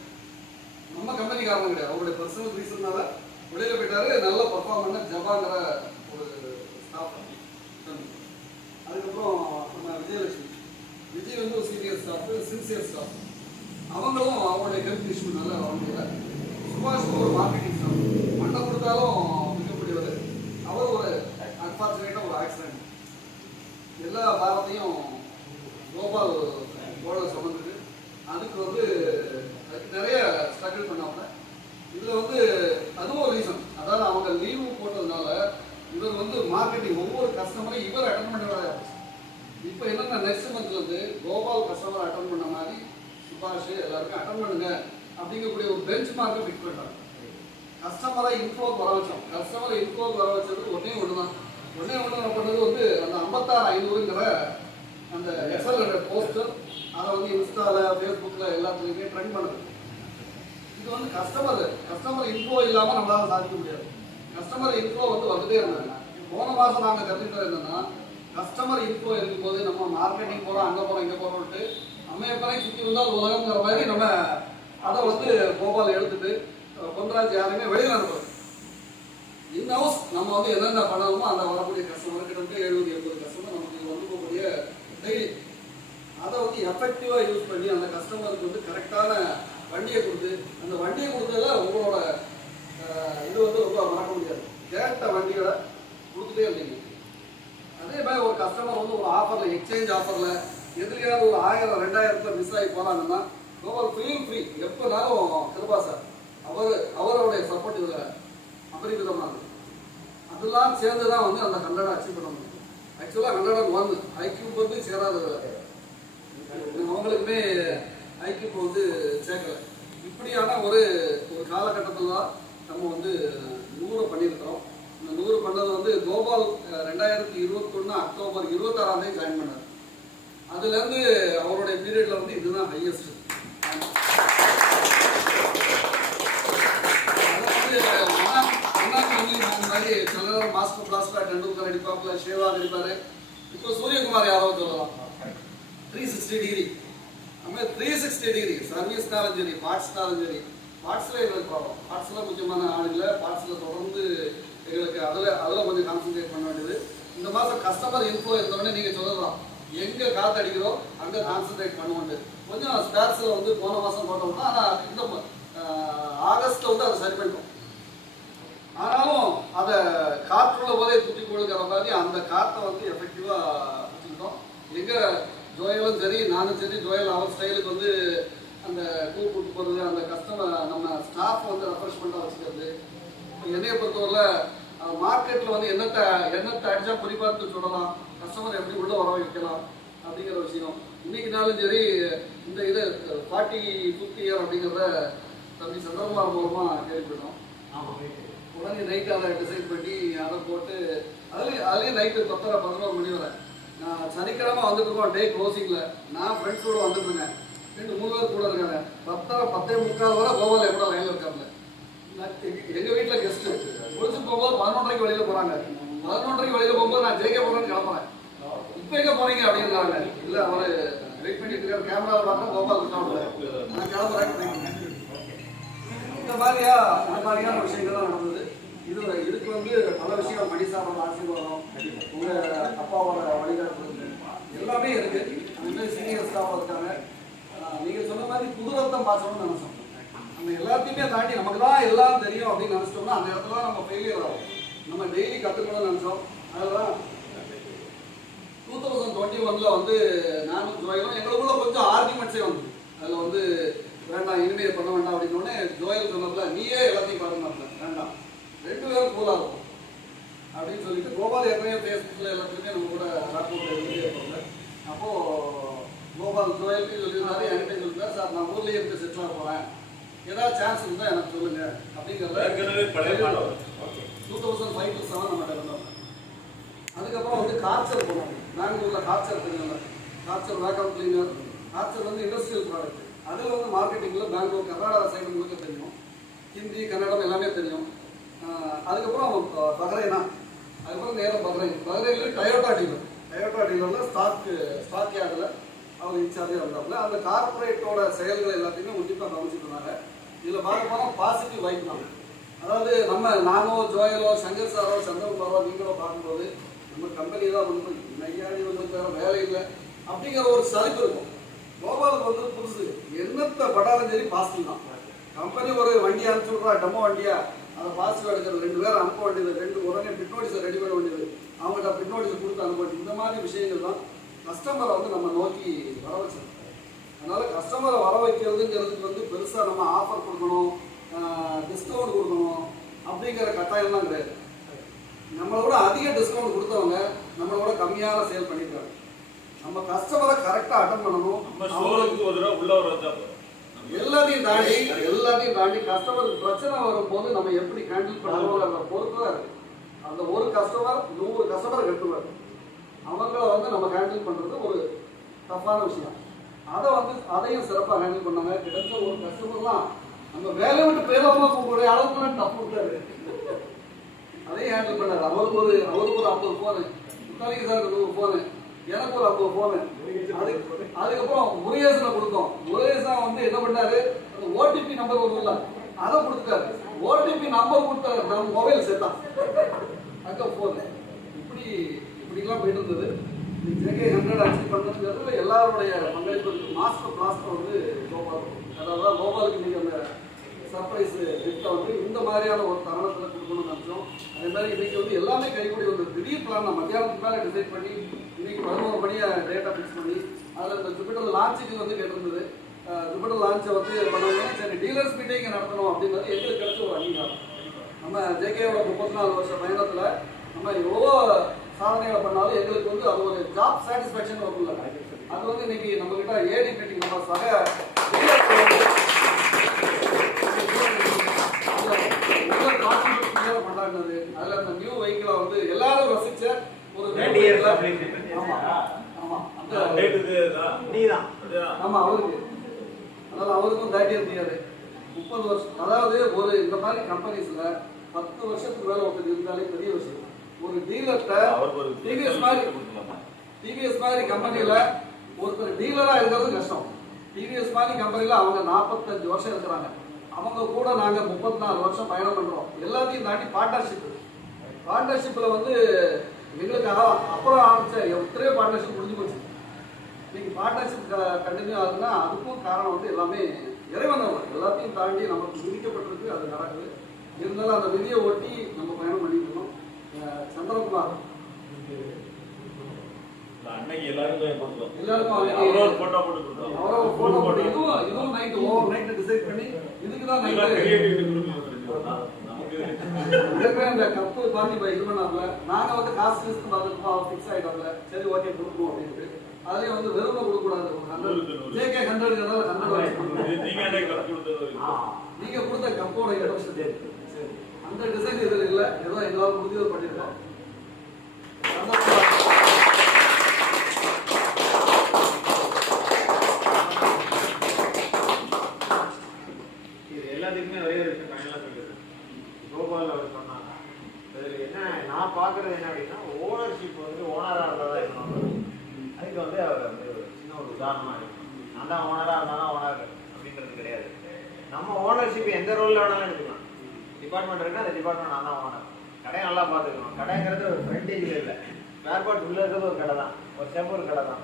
நம்ம கம்பெனி காரணம் கிடையாது, அவருடைய பர்சனல் ரீசன்னால வெளியில் போயிட்டாரு. நல்ல பர்ஃபார்ம் பண்ண ஜபாங்கிற ஒரு ஸ்டாஃப். அதுக்கப்புறம் நம்ம விஜயலட்சுமி, விஜய் வந்து ஒரு சீனியர் ஸ்டாஃப், சின்சியர் ஸ்டாஃப். அவங்களும் அவங்களுடைய ஹெல்த் இஷ்யூ நல்லா வர முடியல. சுபாஷ் ஒரு மார்க்கெட்டிங் ஸ்டாஃப், மண்டை கொடுத்தாலும் மிகக்கூடியவர். அவர் ஒரு அன்பார்ச்சுனேட்டாக ஒரு ஆக்சிடென்ட். எல்லா பாரத்தையும் கோபால் தோழ சுமந்துட்டு வந்து அதுக்கு நிறைய ஸ்ட்ரகிள் பண்ணாங்க. இதில் வந்து அதுவும் ஒரு ரீசன், அதாவது அவங்க லீவு போட்டதுனால இவர் வந்து மார்க்கெட்டிங் ஒவ்வொரு கஸ்டமரையும் இவர் அட்டன் பண்ண வேலையாச்சு. இப்போ என்னென்ன நெக்ஸ்ட் மந்த்ல வந்து கோபால் கஸ்டமர் அட்டன் பண்ண மாதிரி சுபாஷ் எல்லாருக்கும் அட்டன் பண்ணுங்க அப்படிங்கக்கூடிய ஒரு பெஞ்ச் மார்க்கை ஃபிக்ஸ் பண்ணுறாங்க. கஸ்டமரை இன்ஃப்ளோக்கு வர வச்சோம். கஸ்டமரை இன்ஃப்ளோக்கு வர வச்சது ஒன்றே ஒன்று தான். ஒன்றே ஒன்று பண்ணது வந்து அந்த 56,500ங்கிற அந்த எஸ்எல் போஸ்டர் அதை வந்து இன்ஸ்டாவில் ஃபேஸ்புக்கில் எல்லாத்துலேயுமே ட்ரெண்ட் பண்ணுது. இது வந்து கஸ்டமர் இன்ஃப்ளோ இல்லாமல் நம்மளால சாதிக்க முடியாது. கஸ்டமர் இன்ஃப்ளோ வந்து வந்துட்டே இருந்தாங்க. போன மாதம் நாங்கள் கற்றுக்கிட்டது என்னன்னா, கஸ்டமர் இன்ஃப்ளோ இருக்கும்போது நம்ம மார்க்கெட்டிங் போகிறோம், அங்கே போகிறோம், இங்கே போகிறோம்ட்டு நம்ம எப்பனே சுற்றி வந்தால் உலகங்கிற மாதிரி நம்ம அதை வந்து கோபால் எடுத்துட்டு பொன்ராஜ் யாருமே வெளியில் அனுப்புறது. இன் ஹவுஸ் நம்ம வந்து என்னென்ன பண்ணணுமோ அந்த வரக்கூடிய கஸ்டமர் கிட்ட 70-80 கஸ்டமர் நமக்கு வந்து போகக்கூடிய டெய்லி அதை வந்து எஃபெக்டிவாக யூஸ் பண்ணி அந்த கஸ்டமருக்கு வந்து கரெக்டான வண்டியை கொடுத்து, அந்த வண்டியை கொடுத்ததில் உங்களோட இது வந்து ரொம்ப மறக்க முடியாது. கேட்ட வண்டிகளை கொடுத்துட்டே இருந்தீங்க. அதே மாதிரி ஒரு கஸ்டமர் வந்து ஒரு ஆஃபரில் எக்ஸ்சேஞ்ச் ஆஃபரில் எதுலையாவது ஒரு 1000-2000 மிஸ் ஆகி போகிறாங்கன்னா கோபால் ஃபீல் ஃப்ரீ எப்போனாலும் கிருபா சார் அவருடைய சப்போர்ட் இதில் அபரிமிதமானது. அதெல்லாம் சேர்ந்து தான் வந்து அந்த 100 அச்சீவ் பண்ண முடியும். ஆக்சுவலாக 101 ஐக்யூப் வந்து சேராதது, அவங்களுக்குமே ஐக்யூப் வந்து சேர்க்கல. இப்படியான ஒரு காலகட்டத்தில் தான் நம்ம வந்து 100 பண்ணியிருக்கிறோம். இந்த 100 பண்ணது வந்து கோபால் 2021 அக்டோபர் 26 ஜாயின் பண்ணார். அதுலேருந்து அவருடைய பீரியட்ல வந்து இதுதான் ஹையஸ்ட். மாதிரி சில மாஸ்டர் பிளாஸ்டா டெண்டுல்கர் அடிப்பாப்புல, ஷேவாக் அடிப்பாரு. இப்போ சூரியகுமார் யாதவ் சொல்லலாம் 360 டிகிரி. நம்ம 360 டிகிரி சர்வீஸ்னாலும் சரி, பார்ட்ஸ்னாலும் சரி. பார்ட்ஸ்ல எங்களுக்கு ப்ராப்ளம், பார்ட்ஸ்ல முக்கியமான ஆளுங்களை பார்ட்ஸ்ல தொடர்ந்து எங்களுக்கு அதில் கொஞ்சம் கான்சன்ட்ரேட் பண்ண வேண்டியது. இந்த மாதம் கஸ்டமர் இன்ஃபோ இருந்தோடனே நீங்கள் சொல்லலாம், எங்கே காற்று அடிக்கிறோம் அங்கே கான்சன்ட்ரேட் பண்ணுவோண்டு. கொஞ்சம் ஸ்பேர்ஸில் வந்து போன மாதம் போட்டோம்னா, ஆனால் இந்த ஆகஸ்ட்டில் வந்து அதை சரி பண்ணிட்டோம். ஆனாலும் அதை காற்றுள்ள போதே துட்டி கொடுக்கிற மாதிரி அந்த காற்றை வந்து எஃபெக்டிவாக வச்சுக்கிட்டோம். எங்கே ஜோயலும் சரி, நானும் சரி, ஜோயல் அவர் ஸ்டைலுக்கு வந்து அந்த கூப்பிட்டு போகிறது, அந்த கஸ்டமர் நம்ம ஸ்டாஃப் வந்து ரெஃப்ரெஷ் பண்ண வச்சுக்கிறது. என்னையை பொறுத்தவரையில் மார்க்கெட்டில் வந்து என்னத்தை அடிச்சா குறிப்பார்த்து சொல்லலாம், கஸ்டமர் எப்படி உள்ள வர வைக்கலாம் அப்படிங்கிற விஷயம். இன்னைக்குனாலும் சரி இந்த இது 40-50 இயர் அப்படிங்கிறத தம்பி சந்திரகுமார் மூலமாக கேள்விப்பட்டோம். உடனே நைட்டு அதை டிசைட் பண்ணி அதை போட்டு அதுலேயும் நைட்டு 10-11 மணி வரை. நான் சனிக்கிழமை வந்துட்டு இருக்கோம் டே க்ளோசிங்கில். நான் ஃப்ரெண்ட்ஸோடு வந்துட்டுருக்கேன், 2-3 பேர் கூட இருக்காங்க. 10-10:45 வரை கோபால் எப்படா லைனில் இருக்காங்க. எங்கள் வீட்டில் கெஸ்ட்டு முடிச்சுட்டு போகும்போது 11:30 வெளியில் போகிறாங்க. 11:30 வெளியில் போகும்போது நான் ஜெயிக்க போகிறேன்னு கிளம்புறேன். இப்போ எங்கே போகிறீங்க அப்படிங்கிறாங்க. இல்லை அவர் வெயிட் பண்ணிட்டு இருக்காரு, கேமராவில் பார்த்தா கோபால் இருக்காங்க, நான் கிளம்புறேன். இந்த மாதிரியான விஷயங்கள் தான் நடந்தது. இதுக்கு வந்து பல விஷயம், மணிசாரோட ஆசீர்வாதம், உங்கள் அப்பாவோட வழிகாட்டுறது எல்லாமே இருக்கு. அந்த மாதிரி சீனியர் ஸ்டாஃபாக இருக்காங்க. நீங்கள் சொன்ன மாதிரி புது ரத்தம் பாசணும்னு நினைச்சோம். நம்ம எல்லாத்தையுமே தாண்டி நமக்கு தான் எல்லாம் தெரியும் அப்படின்னு நினச்சிட்டோம்னா அந்த இடத்துல நம்ம ஃபெயிலியர் ஆகும். நம்ம டெய்லி கற்றுக்கணும்னு நினச்சோம். அதுதான் 2021 வந்து நானும் ஜோயலும் எங்களுக்குள்ள கொஞ்சம் ஆர்குமெண்ட்ஸே வந்து அதில் வந்து வேண்டாம் இனிமேல் பண்ண வேண்டாம் அப்படின்னோடனே ஜோயல் சொன்னதுல நீயே எல்லாத்தையும் பாருங்க வேண்டாம், 2 பேரும் கூலாக இருக்கும் அப்படின்னு சொல்லிட்டு கோபால் ஏற்கனவே ஃபேஸ்புக்கில் எல்லாத்துலேயுமே நம்ம கூட ராப்போர்ட் எழுதிட்டே இருப்பாங்க. அப்போது கோபால் ஜோயலுக்கு சொல்லியிருந்தாரு, என்கிட்ட சொல்லியிருந்தாரு, சார் நான் ஊர்லேயே இருந்து செட்டில் ஆக போகிறேன், ஏதாவது சான்ஸ் இருந்தால் எனக்கு சொல்லுங்க அப்படிங்கிறத 2005-07 நம்ம இருந்தோம். அதுக்கப்புறம் வந்து கார்ச்சர் போனோம். பெங்களூரில் கார்ச்சர் தெரியும், கார்ச்சர் வேக்கம் கிளீனர். கார்ச்சர் வந்து இண்டஸ்ட்ரியல் ப்ராடக்ட். அதில் வந்து மார்க்கெட்டிங்கில் பெங்களூர் கர்நாடகா சைடு முழுக்க தெரியும், ஹிந்தி கன்னடம் எல்லாமே தெரியும். அதுக்கப்புறம் பஹ்ரைனா, அதுக்கப்புறம் நேரம் பஹ்ரைனில் டயோட்டா டீலரில் ஸ்டாக் யார்டில் அவங்க இன்சார்ஜாக இருந்தாப்புல. அந்த கார்பரேட்டோட செயல்கள் எல்லாத்தையுமே உன்னிப்பாக கவனிச்சுட்டு இருந்தாங்க. இதில் பார்க்க போனால் பாசிட்டிவ் வைப் தான். அதாவது நானோ ஜோயலோ சங்கர் சாரோ சந்திரகுமாரோ நீங்களோ பார்க்கும்போது நம்ம கம்பெனி தான் வந்து நையாடி வந்து வேலை இல்லை அப்படிங்கிற ஒரு சலிப்பு இருக்கும். கோபாலுக்கு வந்து புதுசு என்னத்தை படாலும் சரி பாசிட்டிவ் தான். கம்பெனி ஒரு வண்டி அனுப்பிச்சு விட்றா, டெமோ வண்டியா, அதை பாசிட்டிவ் எடுக்கிறது, 2 பேர் அனுப்ப வேண்டியது, 2 உடனே பிட் நோட்டீஸை ரெடி பண்ண வேண்டியது, அவங்கள்ட்ட பிட் நோட்டீஸை கொடுத்து அனுப்ப வேண்டியது. இந்த மாதிரி விஷயங்கள் தான் கஸ்டமரை வந்து நம்ம நோக்கி வர வச்சிருக்கோம். அதனால கஸ்டமரை வர வைக்கிறதுங்கிறதுக்கு வந்து பெருசாக நம்ம ஆஃபர் கொடுக்கணும், டிஸ்கவுண்ட் கொடுக்கணும் அப்படிங்கிற கட்டாயம்லாம் கிடையாது. நம்மளோட அதிக டிஸ்கவுண்ட் கொடுத்தவங்க நம்மளோட கம்மியான சேல் பண்ணியிருக்காங்க. நம்ம கஸ்டமரை கரெக்டாக அட்டன் பண்ணணும். எல்லாத்தையும் தாண்டி கஸ்டமருக்கு பிரச்சனை வரும்போது நம்ம எப்படி ஹேண்டில் பண்ணணுங்கிற பொறுத்து தான் இருக்கு. அந்த ஒரு கஸ்டமர் 100 கஸ்டமர் கட்டுவார், அவங்கள வந்து நம்ம ஹேண்டில் பண்ணுறது ஒரு டஃப்பான விஷயம். அதையும் சிறப்பாக ஹேண்டில் பண்ணாங்க. கிட்டத்தட்ட ஒரு கஸ்டமர்லாம் நம்ம வேலையை விட்டு பேராம கூப்பிடுற அளவுக்குலாம் டஃப் விட்டாரு. அதையும் ஹேண்டில் பண்ணாரு. அவருக்கு ஒரு 50 ஃபோனு, முத்தாலிக்கு சார் 100 ஃபோனு, எனக்கு ஒரு 50 ஃபோனு. அதுக்கப்புறம் முருகேசனை கொடுத்தோம். முருகேசன் வந்து என்ன பண்ணாரு, அந்த ஓடிபி நம்பர் ஒன்று இல்லை அதை கொடுத்துட்டாரு. ஓடிபி நம்பர் கொடுத்த நம்ம மொபைல் செட்டான் அங்கே ஃபோனு. இப்படிலாம் போயிட்டு இருந்தது. JK 100 அச்சீவ் பண்ணுறதுங்கிறதுல எல்லாருடைய பங்களிப்பு இருக்குது. மாஸ்டர் பிளாஸ்டர் வந்து கோபால், அதாவது கோபாலுக்கு நீங்கள் அந்த சர்ப்ரைஸ் கிஃப்ட்டை வந்து இந்த மாதிரியான ஒரு தருணத்தில் கொடுக்கணும்னு நினச்சோம். அதே மாதிரி இன்றைக்கி வந்து எல்லாமே கைக்கூடி வந்து திடீர் பிளான் நான் மத்தியானத்துக்கு மேலே டிசைட் பண்ணி இன்றைக்கி 11 மணியை டேட்டா ஃபிக்ஸ் பண்ணி அதில் இந்த ஜூபிட்டர் லான்ச்சுக்கு வந்து கேட்டிருந்தது. ஜூபிட்டர் லான்ச்சை வந்து பண்ணணும், சரி டீலர்ஸ் மீட்டிங் நடத்தணும் அப்படின்றது எங்களுக்கு கிடைச்ச ஒரு அங்கீகாரம். நம்ம JKவோட 34 வருஷ பயணத்தில் நம்ம எவ்வளோ சாதனைகளை பண்ணாலும் எங்களுக்கு வந்து அது ஒரு ஜாப் சாட்டிஸ்ஃபேக்ஷன் வரும்ல. அது வந்து இன்னைக்கு நம்ம கிட்ட ஏடி மீட்டிங் நம்ம சக கொண்டாடினது. அதில் அந்த நியூ வெஹிக்கிளை வந்து எல்லாரும் ரசிச்ச ஒரு அவருக்கு. அதனால அவருக்கும் 30th year 30 வருஷம். அதாவது ஒரு இந்த மாதிரி கம்பெனிஸ்ல 10 வருஷத்துக்கு மேல ஒருத்தர் இருந்தாலே பெரிய விஷயம். ஒரு டீலர்கிட்ட டிவிஎஸ் மாதிரி கம்பெனியில ஒருத்தர் டீலரா இருக்கிறது கஷ்டம். டிவிஎஸ் மாதிரி கம்பெனியில அவங்க 45 வருஷம் இருக்கிறாங்க. அவங்க கூட நாங்க 34 வருஷம் பயணம் பண்றோம். எல்லாத்தையும் தாண்டி பார்ட்னர்ஷிப்ல வந்து எங்களுக்கு அப்புறம் ஆரம்பிச்ச எத்தனையோ பார்ட்னர்ஷிப் முடிஞ்சு போச்சு. இன்னைக்கு பார்ட்னர்ஷிப் கண்டினியூ ஆகுதுன்னா அதுக்கும் காரணம் வந்து எல்லாமே இறைவன். எல்லாத்தையும் தாண்டி நமக்கு விதிக்கப்பட்டிருக்கு, அது நடக்குது. இருந்தாலும் அந்த விதியை ஒட்டி நம்ம பயணம் பண்ணிட்டு இருக்கோம். சந்திரகுமார் இதுவும் நைட் ஓவர் நைட் டிசைட் பண்ணி இதுக்குதான் அந்த கப்பு பார்த்து இது பண்ணாமல நாங்க வந்து காசு லிஸ்ட் ஃபிக்ஸ் ஆயிட்டோம்ல. சரி ஓகே கொடுப்போம் அப்படின்ட்டு அதையும் வந்து வெறும் கொடுக்க கூடாது. JK 100 நீங்க கொடுத்த கப்போட இன்ட்ரெஸ்ட் அந்த டிசைன் இதுல இல்ல, ஏதோ எங்களால் முடிஞ்சது பண்ணிருக்கோம். இது எல்லாத்துக்குமே ஒரே ஒரு விஷயம் ஃபைனலாக சொல்லிடுது. கோபால் அவர் சொன்னாங்க. அதில் என்ன நான் பார்க்குறது என்ன அப்படின்னா, ஓனர்ஷிப் வந்து ஓனராக இருந்தால் தான் இருக்கணும். அதுக்கு வந்து அவர் வந்து ஒரு சின்ன ஒரு உதாரணமாக இருக்கும். நான் தான் ஓனராக இருந்தாலும் ஓனர் அப்படின்றது கிடையாது. நம்ம ஓனர்ஷிப் எந்த ரோலில் வேணாலும் எடுத்துக்கலாம். டிபார்ட்மெண்ட் இருக்குன்னா அந்த டிபார்ட்மெண்ட் நான் தான் ஓனர். கடையை நல்லா பார்த்துக்கணும். கடைங்கிறது ஒரு ஃப்ரண்டேஜில் இல்லை, ஸ்பேர் பார்ட் உள்ளே இருக்கிறது ஒரு கடை தான், ஒரு ஸ்டெப் ஒரு கடை தான்.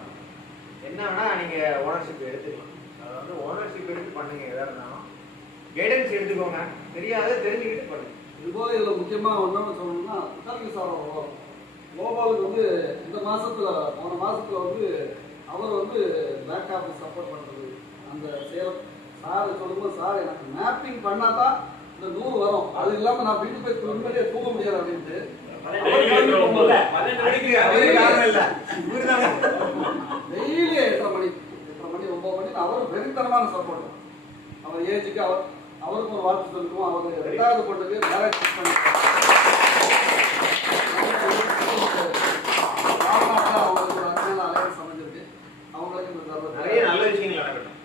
என்ன வேணால் நீங்கள் ஓனர்ஷிப் எடுத்துக்கலாம். அதை வந்து ஓனர்ஷிப் எடுத்து பண்ணுங்க. எதாக இருந்தாலும் கைடன்ஸ் எடுத்துக்கோங்க. தெரியாத தெரிஞ்சுக்கிட்டு பண்ணுங்க. இதுபோல இதில் முக்கியமாக ஒன்றுன்னு சொல்லணும்னா முத்தாலிக்கு சார் கோபாலுக்கு வந்து இந்த மாதத்தில் போன மாதத்தில் வந்து அவர் வந்து பேக் ஆஃபீஸ் சப்போர்ட் பண்ணுறது அந்த சேலம் சார் சொல்லும்போது, சார் எனக்கு மேப்பிங் பண்ணால் தான் இந்த 100 வரும், அது இல்லாமல் நான் வீட்டு போய் நிம்மதியாக தூங்க முடியாது அப்படின்ட்டு டெய்லி 8:30 மணி 9 மணி அவர் வெறித்தனமான சப்போர்ட். அவர் ஏஜுக்கு அவருக்கு ஒரு வாழ்த்து சொல்லிக்குவோம். அவர் 2வது பொண்ணுக்கு மேரேஜ் பண்ணி அவங்களுக்கு ஒரு அருமையான அலையன்ஸ் அமைஞ்சிருக்கு. அவங்களுக்கு நிறைய நல்ல விஷயங்கள் நடக்கட்டும்.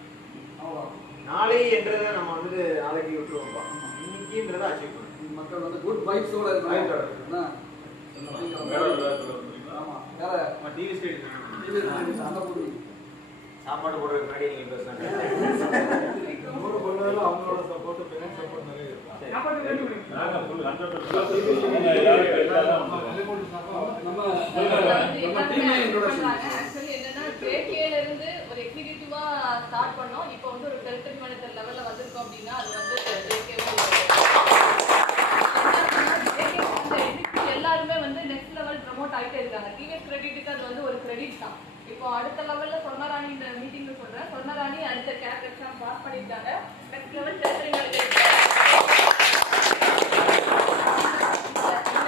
நாளை என்றதை நம்ம வந்து நாளைக்கு விட்டுருவோம்ப்பா. இன்னைக்குன்றதை அச்சீவ் பண்ணணும். மக்கள் வந்து குட் வைப்ஸோட இருக்காங்க. ஆமா வேற டிவி ஸ்டேட் அந்த போட்டு சாப்பாடு போடுறதுக்கு முன்னாடி நீங்க பேசுறாங்க. அவங்களோட சப்போர்ட் பேரண்ட் சப்போர்ட் நிறைய இருக்கு. JKல இருந்து ஒரு எக்ஸிகியூட்டிவா ஸ்டார்ட் பண்ணோம். இப்போ வந்து ஒரு டெரிட்டரி மேனேஜர் லெவல்ல வந்திருக்கோம் அப்படின்னா அது வந்து எல்லாருமே வந்து நெக்ஸ்ட் லெவல் ப்ரமோட் ஆகிட்டே இருக்காங்க. டிவிஎஸ் கிரெடிட்டுக்கு அது வந்து ஒரு கிரெடிட் தான். இப்போ அடுத்த லெவல்ல சொர்ணராணி இந்த மீட்டிங்ல சொல்றேன். சொர்ணராணி கேப் எக்ஸாம் பாஸ் பண்ணிட்டாங்க. நெக்ஸ்ட் லெவல் டெரிட்டரி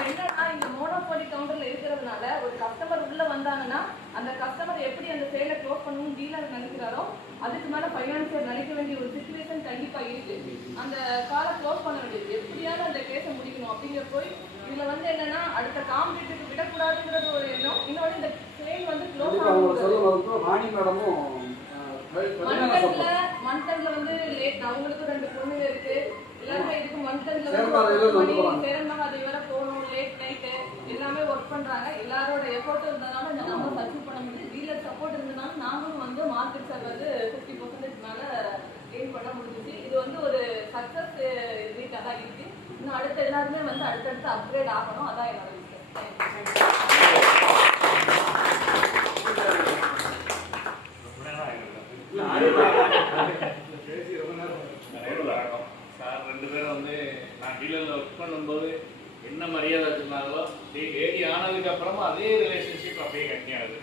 என்னன்னா இந்த மோனோபோலி கவுண்டர்ல இருக்கிறதுனால ஒரு கஸ்டமர் உள்ள வந்தாங்கன்னா அந்த கஸ்டமர் எப்படி அந்த சேலை க்ளோஸ் பண்ணணும்னு டீலர் நினைக்கிறாரோ அதுக்கு மேல ஃபைனான்சியர் நினைக்க வேண்டிய ஒரு சிச்சுவேஷன் கண்டிப்பா இருக்கு. அந்த காலை க்ளோஸ் பண்ண வேண்டியது எப்படியாவது அந்த கேஸை முடிக்கணும் அப்படிங்கிற போய் இதுல வந்து என்னன்னா அடுத்த காம்படிட்டருக்கு விடக்கூடாதுங்கிறது ஒரு எண்ணம். இன்னொன்று இந்த சேல் வந்து க்ளோஸ் ஆகும். ராணி மேடமும் மண்டன்ல வந்து லேட் அவங்களுக்கு 2 பொண்ணுங்க இருக்கு. எல்லாருமே இதுக்கு மண்டன்ல வந்து சேரன் மகாதேவரை போகணும், லேட் நைட்டு எல்லாமே ஒர்க் பண்றாங்க. எல்லாரோட எஃபோர்ட் இருந்தனால இந்த நம்பர் அச்சீவ் பண்ண முடியுது. டீலர் சப்போர்ட் இருந்தனால நாங்களும் வந்து மார்க்கெட் ஷேர் வந்து 50% மேல கெயின் பண்ண முடிஞ்சிச்சு. இது வந்து ஒரு சக்சஸ் ரீட்டா தான் இருக்கு. இன்னும் அடுத்த எல்லாருமே வந்து அடுத்தடுத்து அப்கிரேட் ஆகணும். அதான் என்னோட சார் 2 பேரும் வந்து நான் டீலரில் ஒர்க் பண்ணும்போது என்ன மரியாதை வச்சுருந்தாங்களோ ஏடி ஆனதுக்கு அப்புறமா அதே ரிலேஷன்ஷிப் அப்படியே கண்டியாகுது.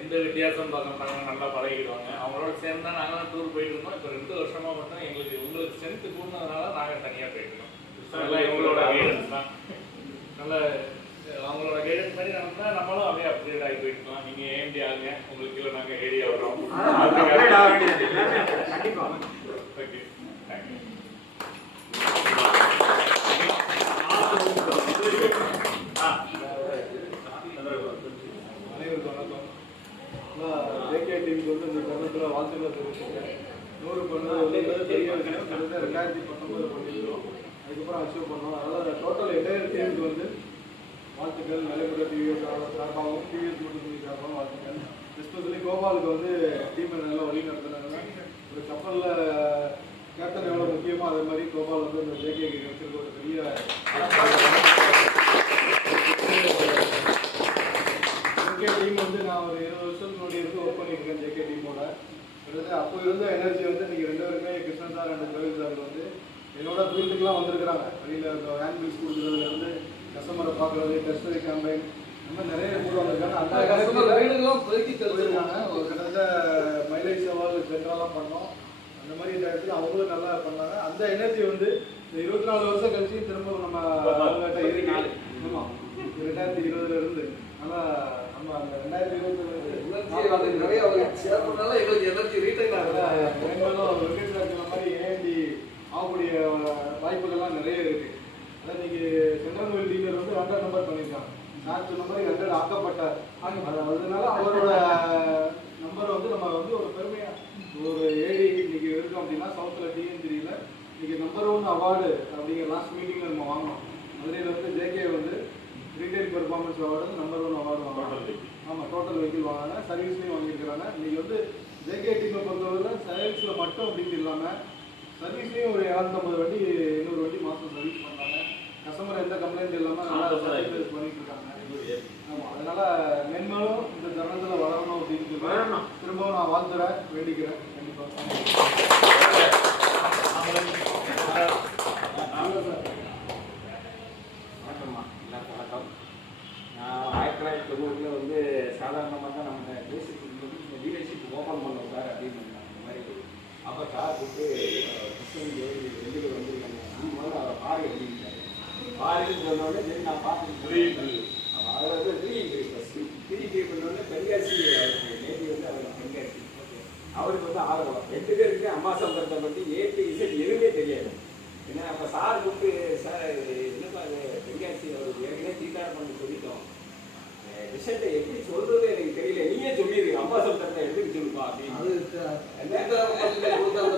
எந்த வித்தியாசம் பார்க்க மாட்டாங்க, நல்லா பழகிடுவாங்க. அவங்களோட சேர்ந்து தான் நாங்கள் டூர் போயிட்டு இருந்தோம். இப்போ 2 வருஷமாக மட்டும் உங்களுக்கு ஸ்ட்ரென்த்து கூடனதுனால நாங்கள் தனியாக போயிட்டுருக்கோம். அதெல்லாம் இவங்களோட கைடன்ஸ் தான். நல்ல அவங்களோட கைடன்ஸ் மாதிரி நடந்தால் நம்மளும் அப்படியே அப்கிரேட் ஆகி போயிட்டுருக்கோம். நீங்கள் ஏஎம்டி ஆகுங்க, உங்களுக்கு கீழே நாங்கள் ஏடி ஆகிறோம். Okay, thank you. அனைவருக்கும் வணக்கம். ஜேகே டீமுக்கு வந்து இந்த தருணத்தில் வாழ்த்துக்களை தெரிவிச்சுக்கிறேன். 100 பண்ணது வந்து பெரிய விஷயம். 2019 பண்ணியிருக்கோம். அதுக்கப்புறம் அச்சீவ் பண்ணோம். அதனால் டோட்டல் என்டையர் டீமுக்கு வந்து வாழ்த்துக்கள். நடைமுறை டிவிஎஸ் சார்பாகவும் டிவிஎஸ் மட்டும் சார்பாகவும் வாழ்த்துக்கள். எஸ்பெஷலி கோபாலுக்கு வந்து டீமை நல்லா வழி நடத்துனாங்க. ஒரு கப்பலில் கேப்டன் எவ்வளோ முக்கியமோ அதே மாதிரி கோபால் வந்து இந்த ஜேகேக்கு வச்சிருக்க ஒரு பெரிய ஜேகே டீம் வந்து நான் ஒரு 20 வருஷத்துக்கு முன்னாடி இருந்து ஒர்க் பண்ணியிருக்கேன் ஜேகே டீமோட. அப்போ இருந்த எனர்ஜி வந்து நீங்கள் 2 பேருமே Krishnan sir and Praveen sir வந்து என்னோட ஃபீல்டுக்கெலாம் வந்திருக்கிறாங்க. வெளியில் ஹேண்ட்பில்ஸ் கொடுக்குறதுலேருந்து கஸ்டமரை பார்க்குறது, டெஸ்டரி கேம்பெயின் இந்த மாதிரி நிறைய கூட வந்திருக்காங்க. அந்த கஸ்டமர் வீடுகளும் பெருக்கி தெரிஞ்சிருக்காங்க. ஒரு கிட்டத்தட்ட மைலேஜ் சவால் ஜென்ரலாக பண்ணோம். அந்த மாதிரி இந்த இடத்துல அவங்களும் நல்லா பண்ணாங்க. அந்த எனர்ஜி வந்து இந்த 24 வருஷம் கழிச்சு திரும்ப நம்ம அவங்ககிட்ட இருக்கு. ஆமாம், 2020 இருந்து ஆனால் நம்ம அந்த 2020 நிறைய சேர்ந்தனால எங்களுக்கு எனர்ஜி ரீட்டைன் ஆகல. மேலும் வெங்கட் சார் சொன்ன மாதிரி ஏஎன்டி ஆகக்கூடிய வாய்ப்புகள்லாம் நிறைய இருக்கு. அதான் இன்னைக்கு செங்கல்கோயில் டீலர் வந்து 100 நம்பர் பண்ணியிருக்காங்க. நான் சொன்ன மாதிரி 100 ஆக்கப்பட்ட அதனால அவரோட நம்பரை வந்து நம்ம வந்து ஒரு பெருமையாக ஒரு ஏடி இன்னைக்கு இருக்கோம் அப்படின்னா சவுத்தில் டிஎன்3ல இன்னைக்கு நம்பர் 1 அவார்டு அப்படிங்கிற லாஸ்ட் மீட்டிங்கில் நம்ம வாங்கினோம். மதுரையில் வந்து ஜேகே வந்து retail performance award number 1 award வாங்கினாங்க. ஆமாம், டோட்டல் வெஹிக்கிள் வாங்கினாங்க, சர்வீஸ்லையும் வாங்கியிருக்கிறாங்க. இன்னைக்கு வந்து ஜேகே டீமை பொறுத்தவரை சேல்ஸில் மட்டும் அப்படின்னு இல்லாமல் சர்வீஸ்லையும் ஒரு 250 வண்டி 200 வண்டி மாதம் சர்வீஸ் பண்ணாங்க. கஸ்டமர் எந்த கம்ப்ளைண்ட் இல்லாமல் நல்லா சர்வீஸ் பண்ணிட்டு இருக்காங்க. ஆமாம், அதனால மென்மேலும் இந்த தருணத்தில் வளரணும் அப்படின்னு சொல்லி திரும்பவும் நான் வாழ்த்துறேன், வேண்டிக்கிறேன். கண்டிப்பாக வணக்கம்மா, எல்லாருக்கும் வணக்கம். நான் 1990 வந்து சாதாரணமாக தான் நம்ம பேசிட்டு இருக்கும்போது இந்த லீடர்ஷிப் ஓப்பன் பண்ணோம் சார் அப்படின்னு அந்த மாதிரி. அப்போ சார் கூப்பிட்டு வெளியில் வந்துருக்காங்க. முதல்ல அவரை பாரு அப்படின்னாரு. பாருன்னு சொன்னோடனே சரி நான் பார்த்துட்டு அவர் வந்து த்ரீ பண்ணோடனே பெண்காட்சி அவருக்கு நேற்று வந்து அவருக்கு பெண்காட்சி அவருக்கு வந்து ஆதரவு 2 பேருக்கு அம்மா சம்பளத்தை பற்றி ஏற்று எதுவுமே தெரியாது. ஏன்னா அப்போ சார் கூப்பிட்டு சார் என்னப்பா அது பெண்காட்சி அவருக்கு ஏற்கனவே தீட்டார் பண்ணி சொல்லிட்டோம், ரிசல்ட்டை எப்படி சொல்றது எனக்கு தெரியல, நீயே சொல்லிடுங்க அம்மா சம்பளத்தை எடுத்துக்க சொல்லுப்பா அப்படின்னு.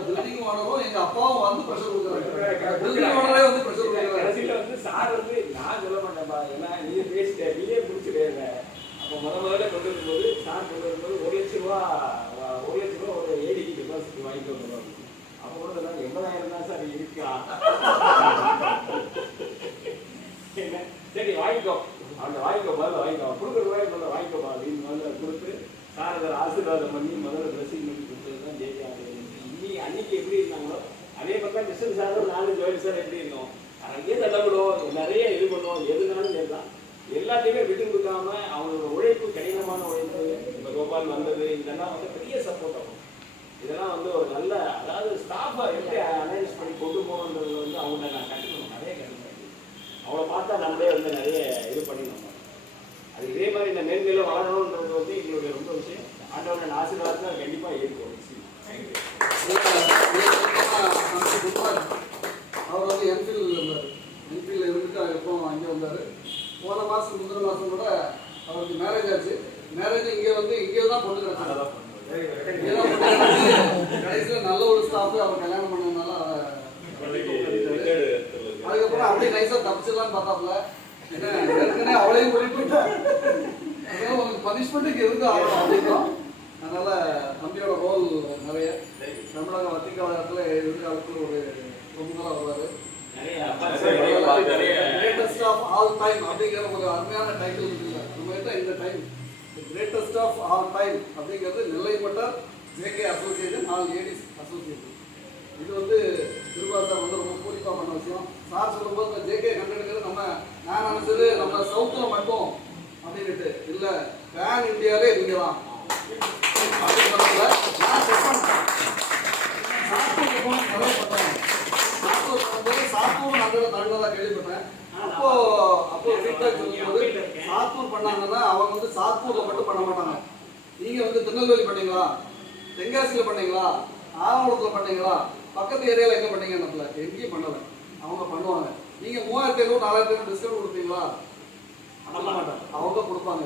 பில்டிங் ஓனரும் எங்க அப்பாவும் வந்து ப்ரெஷர் கொடுக்குறாங்க. பில்டிங் ஓனரே வந்து ப்ரெஷர் கொடுக்குறாங்க. கடைசியில் வந்து சார் வந்து நான் சொல்ல மாட்டேன்ப்பா, ஏன்னா நீயே பேசிட்ட நீயே முடிச்சுடுங்க. அப்போ முதல்ல கொண்டு வரும்போது சார் கொண்டு வரும்போது 1 லட்ச ரூபா ஒரு ஏடிக்கு டெபாசிட் வாங்கிட்டு வந்துடுவாங்க. அப்போ கூட சொன்னாங்க 80,000 தான் சார் இருக்கா. என்ன சரி வாங்கிக்கோ, அந்த வாங்கிக்கோ முதல்ல வாங்கிக்கோ, கொடுக்குற ரூபாய் முதல்ல வாங்கிக்கோப்பா அப்படின்னு முதல்ல கொடுத்து சார் அதை ஆசீர்வாதம் பண்ணி முதல்ல ட்ரெஸ்ஸிங் பண்ணி கொடுத்தது தான் ஜெயிக்காது. அன்னைக்கு எப்படி இருந்தாங்களோ அதே பக்கம் கிருஷ்ணன் சாரும் 4 ஜோயில் சார் எப்படி இருந்தோம், அங்கேயே தள்ளப்படுவோம், நிறைய இது பண்ணுவோம், எதுனாலும் சரிதான். எல்லாத்தையுமே விட்டு கொடுக்காம அவங்களோட உழைப்பு, கடினமான உழைப்பு, இந்த கோபால் வந்தது இதெல்லாம் வந்து பெரிய சப்போர்ட் ஆகும். இதெல்லாம் வந்து ஒரு நல்ல, அதாவது ஸ்டாஃபை எப்படி அனலைஸ் பண்ணி கொண்டு போகணுன்றது வந்து அவங்க நான் கற்றுக்கணும், நிறைய கற்றுக்கணும். அவங்கள பார்த்தா நம்மளே வந்து நிறைய இது பண்ணி நம்ம அது இதே மாதிரி இந்த மேன்மையில வளரணுன்றது வந்து எங்களுடைய ரொம்ப விஷயம். ஆண்டவன் ஆசீர்வாதத்தில் கண்டிப்பாக இருக்கும். அவர் வந்து என்ஃபீல்டில் இருந்தார். என்ஃபீல்டில் இருந்துட்டு அதுக்கப்புறம் அங்கே வந்தார். போன மாதம் முந்தின மாதம் கூட அவருக்கு மேரேஜ் ஆச்சு. மேரேஜ் இங்கே வந்து இங்கே தான் பொண்ணு கிடச்சாங்க. கடைசியில் நல்ல ஒரு ஸ்டாஃப் அவர் கல்யாணம் பண்ணதுனால அதுக்கப்புறம் அப்படியே நைஸாக தப்பிச்சிடலான்னு பார்த்தாப்புல. ஏன்னா ஏற்கனவே அவளையும் கூட்டிட்டு போயிட்டேன். அதனால உங்களுக்கு பனிஷ்மெண்ட்டுக்கு எதுக்கு ஆகணும் அப்படின்றோம். அதனால தம்பியோட ரோல் நிறைய தமிழக மத்திய கழகத்தில் எதிர்காலத்தில் ஒரு பிரமுகராக வருவார். கிரேட்டஸ்ட் ஆஃப் ஆல் டைம் அப்படிங்கிற ஒரு அருமையான டைட்டில் இருக்குல்ல நம்ம கிட்ட இந்த time. Greatest of all time அப்படிங்கிறது நெல்லை மட்டர் JK association, all ladies association. இது வந்து திருபா சார் வந்து ரொம்ப பூரிப்பாக பண்ண விஷயம். சார் சொல்லும்போது இந்த ஜேகே 100ங்கிறது நான் நினைச்சது நம்ம சவுத்தில் மட்டும் அப்படின்ட்டு இல்லை, பேன் இந்தியாவிலே நீங்கள் தான் அப்படின்னு சொன்னால நான் செக் பண்ணிட்டேன். சாத்தூர் போன நிறைய பண்ணேன். சாத்தூர் போகும்போது சாத்தூர் நல்ல தண்டதாக கேள்விப்பட்டேன். அப்போ ஃபீட்பேக் சொல்லும்போது சாத்தூர் பண்ணாங்கன்னா அவங்க வந்து சாத்தூரில் மட்டும் பண்ண மாட்டாங்க. நீங்கள் வந்து திருநெல்வேலி பண்ணீங்களா, தென்காசியில் பண்ணீங்களா, ஆலங்குளத்தில் பண்ணீங்களா, பக்கத்து ஏரியாவில் எங்கே பண்ணீங்கன்னு எங்கேயும் பண்ணலை. அவங்க பண்ணுவாங்க. நீங்கள் 3500 4000 டிஸ்கவுண்ட் கொடுப்பீங்களா? பண்ண மாட்டாங்க, அவங்க கொடுப்பாங்க.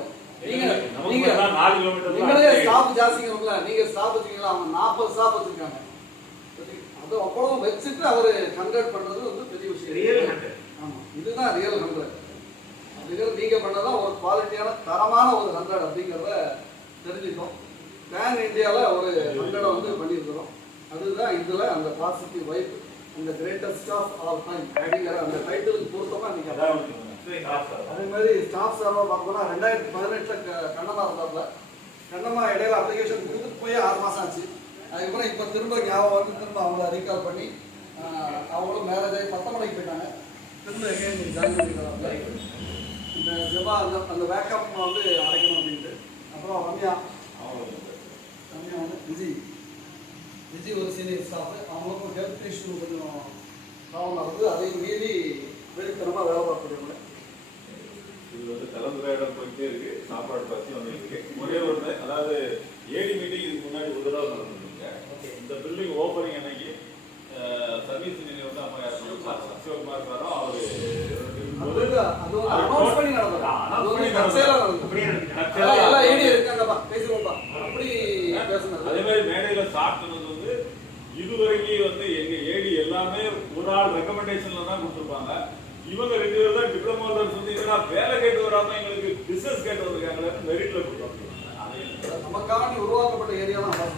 நீங்களே ஸ்டாஃப் ஜாஸ்திங்களா, நீங்கள் ஸ்டாஃப் வச்சுக்கீங்களா, அவங்க 40 ஸ்டாஃப் வச்சுருக்காங்க. அது அவ்வளோ வச்சுட்டு அவர் கன்வெர்ட் பண்ணுறது வந்து பெரிய விஷயம். ஆமாம், இதுதான் ரியல் 100. அப்படிங்கிறது நீங்கள் பண்ணதான் ஒரு குவாலிட்டியான தரமான ஒரு 100 அப்படிங்கிறத தெரிஞ்சுக்கணும். பேன் இந்தியாவில் ஒரு 100 வந்து பண்ணியிருக்கிறோம். அதுதான் இதில் அந்த பாசிட்டிவ் வைப், அந்த கிரேட்டஸ்ட் ஆஃப் ஆல் டைம் அப்படிங்கிற அந்த டைட்டிலுக்கு பொருத்தமாக நீங்கள் அதே மாதிரி ஸ்டாஃப் சார்பாக பார்க்கணும்னா 2018 கண்ணம்மா இருந்தாப்புல. கண்ணம்மா இடையில அப்ளிகேஷன் கொடுத்துட்டு போய் 6 மாதம் ஆச்சு. அதுக்கப்புறம் இப்போ திரும்ப ஞாபகம் வந்து திரும்ப அவங்கள ரீகால் பண்ணி அவங்களும் மேரேஜ் ஆகி 10 மணிக்கு போயிட்டாங்க. திரும்ப எங்கேயும் ஜாயின் பண்ணிக்கிறாங்க. இந்த ஜெபா அந்த வேக்கப் வந்து அடைக்கணும் அப்படின்ட்டு. அப்புறம் ரம்யா வந்து விஜி ஒரு சீனியர் ஸ்டாஃபு. அவங்களுக்கும் ஹெல்த் இஷ்யூ கொஞ்சம் ப்ராப்ளம் இருக்குது. அதையும் மீறி வெளித்தனமாக வேலை பார்க்கக்கூடியவங்க. இது வந்து கலந்துரையாடல் போயிட்டே இருக்கு. சாப்பாடு பற்றி வந்துருக்கு. ஒரே ஒன்று, அதாவது ஏடி மீட்டிங் இதுக்கு முன்னாடி ஒரு தடவை நடந்துருக்குங்க. இந்த பில்டிங் ஓப்பனிங் அன்னைக்கு சர்வீஸ் இன்ஜினியர் வந்து நம்ம சிவகுமார் சாரும் அவர் அதே மாதிரி மேடையில ஸ்டார்ட் பண்ணது வந்து இதுவரைக்கும் வந்து எங்க ஏடி எல்லாமே ஒரு ஆள் ரெக்கமெண்டேஷன்ல தான் கொடுத்துருப்பாங்க. இவங்க 2 பேர் தான் டிப்ளமோ வந்து இதெல்லாம் வேலை கேட்டு வராம எங்களுக்கு பிசினஸ் கேட்டு வந்திருக்காங்களே மெரிட்ல கொடுப்பாங்க. நமக்காண்டி உருவாக்கப்பட்ட ஏரியா தான்.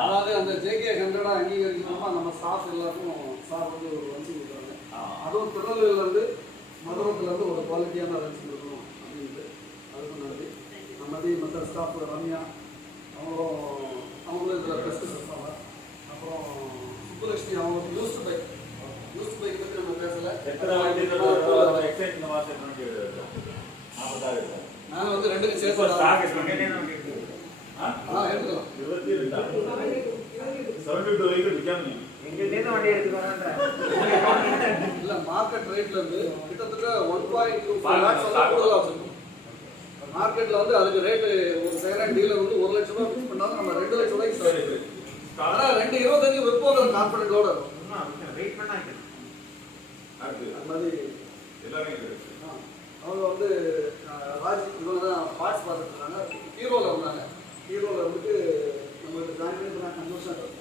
அதாவது அந்த ஜேகே 100 அங்கீகரிக்கணுமா நம்ம ஸ்டாஃப் எல்லாருக்கும் சார் வந்து ஒரு லஞ்சு கொடுக்குறாங்க. அதுவும் திருநெல்வேலியிலேருந்து மதுரத்துலேருந்து ஒரு குவாலிட்டியான லஞ்சு கொடுக்கணும் அப்படின்ட்டு அதுக்கும் நன்றி. மற்ற ஸ்டாஃப் ரம்யா அவங்களும் இதில் பெஸ்ட்டு இருப்பாங்க. அப்புறம் சுப்புலட்சுமி அவங்க யூஸ்டு பைக் பற்றி நம்ம பேசலை. நான் வந்து 2க்கும் சேர்த்து எடுத்துக்கலாம். இல்ல மார்க்கெட் ரேட்ல இருந்து கிட்டத்தட்ட 1.25 lakhs கூடுதலா வச்சிருக்கோம். மார்க்கெட்ல வந்து அதுக்கு ரேட்டு ஒரு செகண்ட் டீலர் வந்து 1 லட்சம் ரூபாய் ஃபிக்ஸ் பண்ணாங்க. நம்ம 2 லட்சம் ரூபாய்க்கு தரோம். ஆனா 2.25 விற்போம் கான்ஃபிடென்ட்டோட இருக்கும். வெயிட் பண்ணாங்க. அது மாதிரி எல்லாரும் அவங்க வந்து ராஜ் இவங்க தான் பார்ட்ஸ் பார்த்துட்டு இருக்காங்க. ஹீரோவில் இருந்தாங்க. ஹீரோவில் வந்துட்டு நம்மளுக்கு ஜாயின் பண்ணி 5 வருஷம்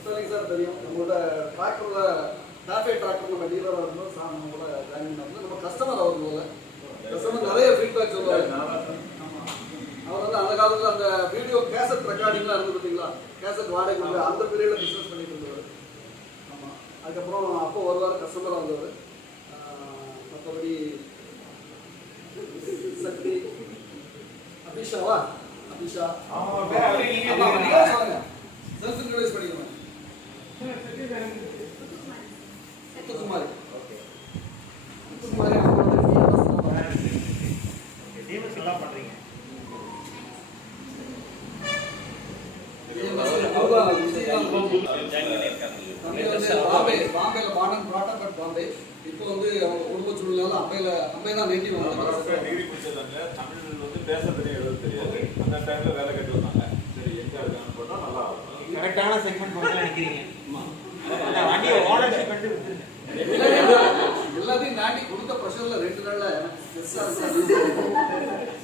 முத்தலிங் சார் தெரியும், நம்மளோட டிராக்டரில் காஃபே டிராக்டர் நம்ம டீலராக இருந்தோம். சார் நம்ம கூட ஜாயின் பண்ணி நம்ம கஸ்டமர் அவர் போல கஸ்டமர் நிறைய ஃபீட்பேக் சொல்லுவார். அவர் வந்து அந்த காலத்தில் அந்த வீடியோ கேசட் ரெக்கார்டிங்லாம் இருந்து பார்த்தீங்களா, கேசட் வாடகை வந்து அந்த பீரியடில் பிஸ்னஸ் பண்ணிட்டு இருந்தவர். ஆமாம், அதுக்கப்புறம் அப்போ வருவார், கஸ்டமராக வந்தவர். மற்றபடி சக்தி அபிஷாவா அபிஷா செல்ஃப் இன்ட்ரோடியூஸ் பண்ணிக்கணும். முத்துக்குமாரி முத்துக்குமாரி டீம்ஸ் நல்லா பண்றீங்க. பாம்பேல பாடன் பிராட்அப் அட் பாம்பே. இப்போ வந்து அவங்க குடும்ப சூழ்நிலை அம்பை தான் நேட்டிவ். டிகிரி முடிச்சதாங்க, தமிழ் வந்து பேச தெரியும், எழுத தெரியாது. அந்த டைம்ல வேலை கட்டி வந்தாங்க. சரி எங்க இருக்கான்னு போட்டா நல்லா கரெக்டான செக்மெண்ட் பக்கத்துல நிக்கிறீங்க. அந்த வண்டியை ஓனர்ஷிப் பண்ணி விட்டுருங்க. எல்லாத்தையும் தாண்டி கொடுத்த ப்ரெஷர்ல 2 நாள்ல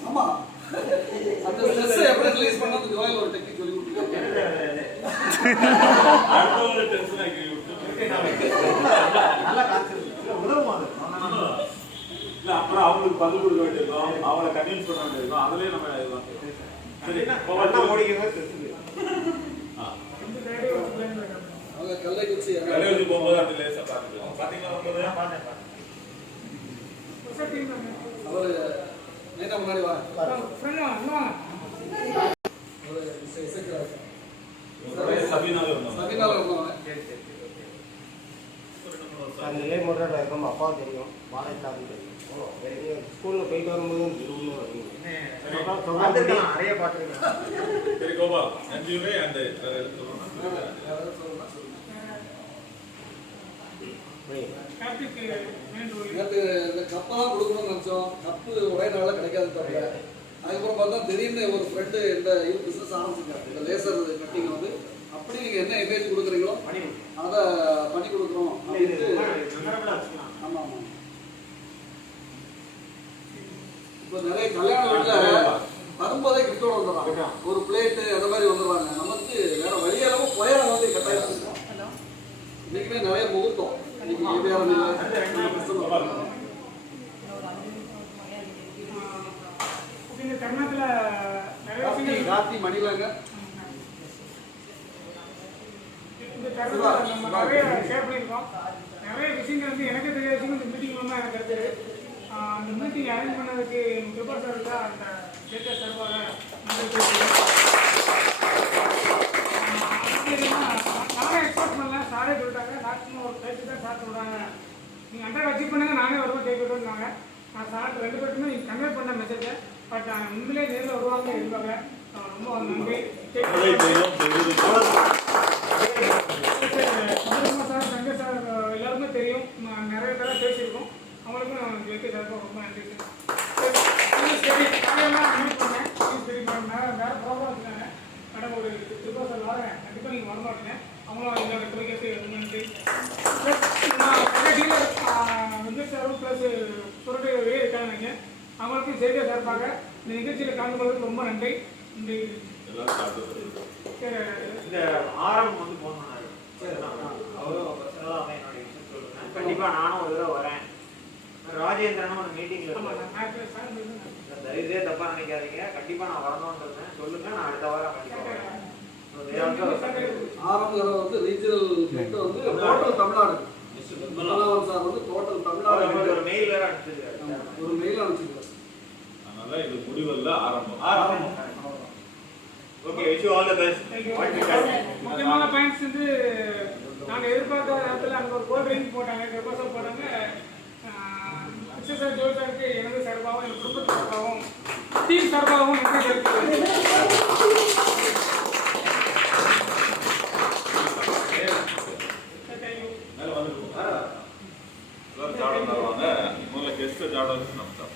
ஆமா அந்த ஸ்ட்ரெஸ் எப்படி ரிலீஸ் பண்ணது ஜோயல் ஒரு டெக்னிக் சொல்லி கொடுத்துருக்காங்க. அடுத்தவங்க டென்ஷன் ஆக்கி விட்டு நல்லா கான்செப்ட் உதவும் அது. இல்ல அப்புறம் அவங்களுக்கு பதில் கொடுக்க வேண்டியிருக்கும், அவங்கள கன்வின்ஸ் பண்ண வேண்டியிருக்கும். அதுலயே நம்ம இதுதான். சரி ஒவ்வொன்றா ஓடிக்கிறதா தெரிஞ்சுது. அவங்க கல்லைக்குச்சி கலைவதி போகும்போது அப்படி லேசா பார்த்துக்கலாம். பாத்தீங்களா போகும்போது அவர் நேரா முன்னாடி வா சபீனால இருந்தாங்க. சபீனால இருந்தவங்க. அந்த நிலை முறையில் இருக்கும் அப்பா தெரியும், பாலாஜி தெரியும். ஸ்கூலில் போயிட்டு வரும்போது நிறைய பார்த்துருக்கேன். சரி கோபால், நன்றியுமே அந்த நேற்று இந்த கப்பெல்லாம் கொடுக்கணும்னு நினச்சோம். கப்பு ஒரே நாளில் கிடைக்காது தவிர அதுக்கப்புறம் பார்த்தா திடீர்னு ஒரு ஃப்ரெண்டு இந்த இது பிஸ்னஸ் ஆரம்பிச்சிருக்காரு. இந்த லேசர் கட்டிங் வந்து அப்படி நீங்கள் என்ன இமேஜ் கொடுக்குறீங்களோ அதை பண்ணி கொடுக்குறோம் அப்படின்ட்டு. ஆமாம் ஆமாம். இப்போ நிறைய கல்யாண வீட்டில் வரும்போதே கிஃப்டோட வந்துடுறாங்க, ஒரு பிளேட்டு அந்த மாதிரி வந்துடுவாங்க. நமக்கு வேற வழியளவு புயலை வந்து கட்டாயம் இருக்கும். இன்னைக்குமே நிறைய முகூர்த்தம். இன்னைக்கு கார்த்தி மணிலாங்க இந்த தருணத்தில் நம்ம நிறைய ஷேர் பண்ணியிருக்கோம். நிறைய விஷயங்கள் வந்து எனக்கு தெரியாத விஷயங்கள் இந்த மீட்டிங் வந்து எனக்கு தெரிஞ்சது. அந்த மீட்டிங் அரேஞ்ச் பண்ணதுக்கு கிருபா சார் தான் அந்த டேட்டா சர்வாக நானே எக்ஸ்பெக்ட் பண்ணல. சாரே சொல்லிட்டாங்க, டாக்டர் ஒரு டைப்பு தான் சார் சொல்கிறாங்க, நீங்கள் 100 அச்சீவ் பண்ணுங்க, நானே வருவோம் ஜெயிக்கிறோம்னாங்க. நான் சார் 2 பேருக்குமே நீங்கள் கன்வே பண்ண மெசேஜை, பட் உண்மையிலே நேரில் வருவாங்க இருந்தாங்க. ரொம்ப நன்றி. சார் சங்க சார் எல்லாருமே தெரியும், நிறைய பேராக பேசியிருக்கோம். அவங்களுக்கும் ஜெயிக்க சாருக்கும் ரொம்ப நன்றி சார். சரி காலையெல்லாம் அட்மிட் பண்ணேன். சரி மேடம் வேறு ப்ராப்ளம் இருக்காங்க மேடம், ஒரு திருப்பா சார் வரேன், கண்டிப்பாக நீங்கள் வர மாட்டீங்க. அவங்களும் எங்களோட தொலைக்காட்சி ரொம்ப நன்றி. நான் டீலர் வெங்கட் சாரும் ப்ளஸ் சுரட்டை வெளியே இருக்காங்க. அவங்களுக்கும் ஜெயிக்க சார்பாக இந்த நிகழ்ச்சியில் கலந்து கொள்வதற்கு ரொம்ப நன்றி. இந்த ஆரம்பம் வந்து போன் பண்ணாரு. அவரும் பர்சனலாக அவன் என்னோட விஷயம் சொல்லுங்க, கண்டிப்பாக நானும் ஒரு தடவை வரேன். ராஜேந்திரனும் ஒரு மீட்டிங்ல தயவுசெய்து தப்பா நினைக்காதீங்க, கண்டிப்பா நான் வரணும்னு சொல்லுங்க, நான் அடுத்த வாரம் கண்டிப்பா வரேன். ஆரம்ப வந்து ரீஜனல் வந்து டோட்டல் தமிழ்நாடு சார் வந்து டோட்டல் தமிழ்நாடு ஒரு மெயில் வேற அனுப்பிச்சிருக்காரு. ஒரு மெயில் அனுப்பிச்சிருக்காரு. அதனால இது முடிவல்ல ஆரம்பம். Okay, wish you all the best. முக்கியமான பாயிண்ட்ஸ் வந்து நாங்கள் எதிர்பார்த்த நேரத்தில் அங்கே ஒரு கோல்ட் ட்ரிங்க் போட்டாங்க, டெபாசிட் போட்டாங்க. சார் ஜோல் சாருக்கு எனது சார்பாகவும் என் குடும்பத்து சார்பாகவும் டீம் சார்பாகவும் நன்றி மேல வந்து முதல்ல கெஸ்ட் ஜாட வச்சு நம்ம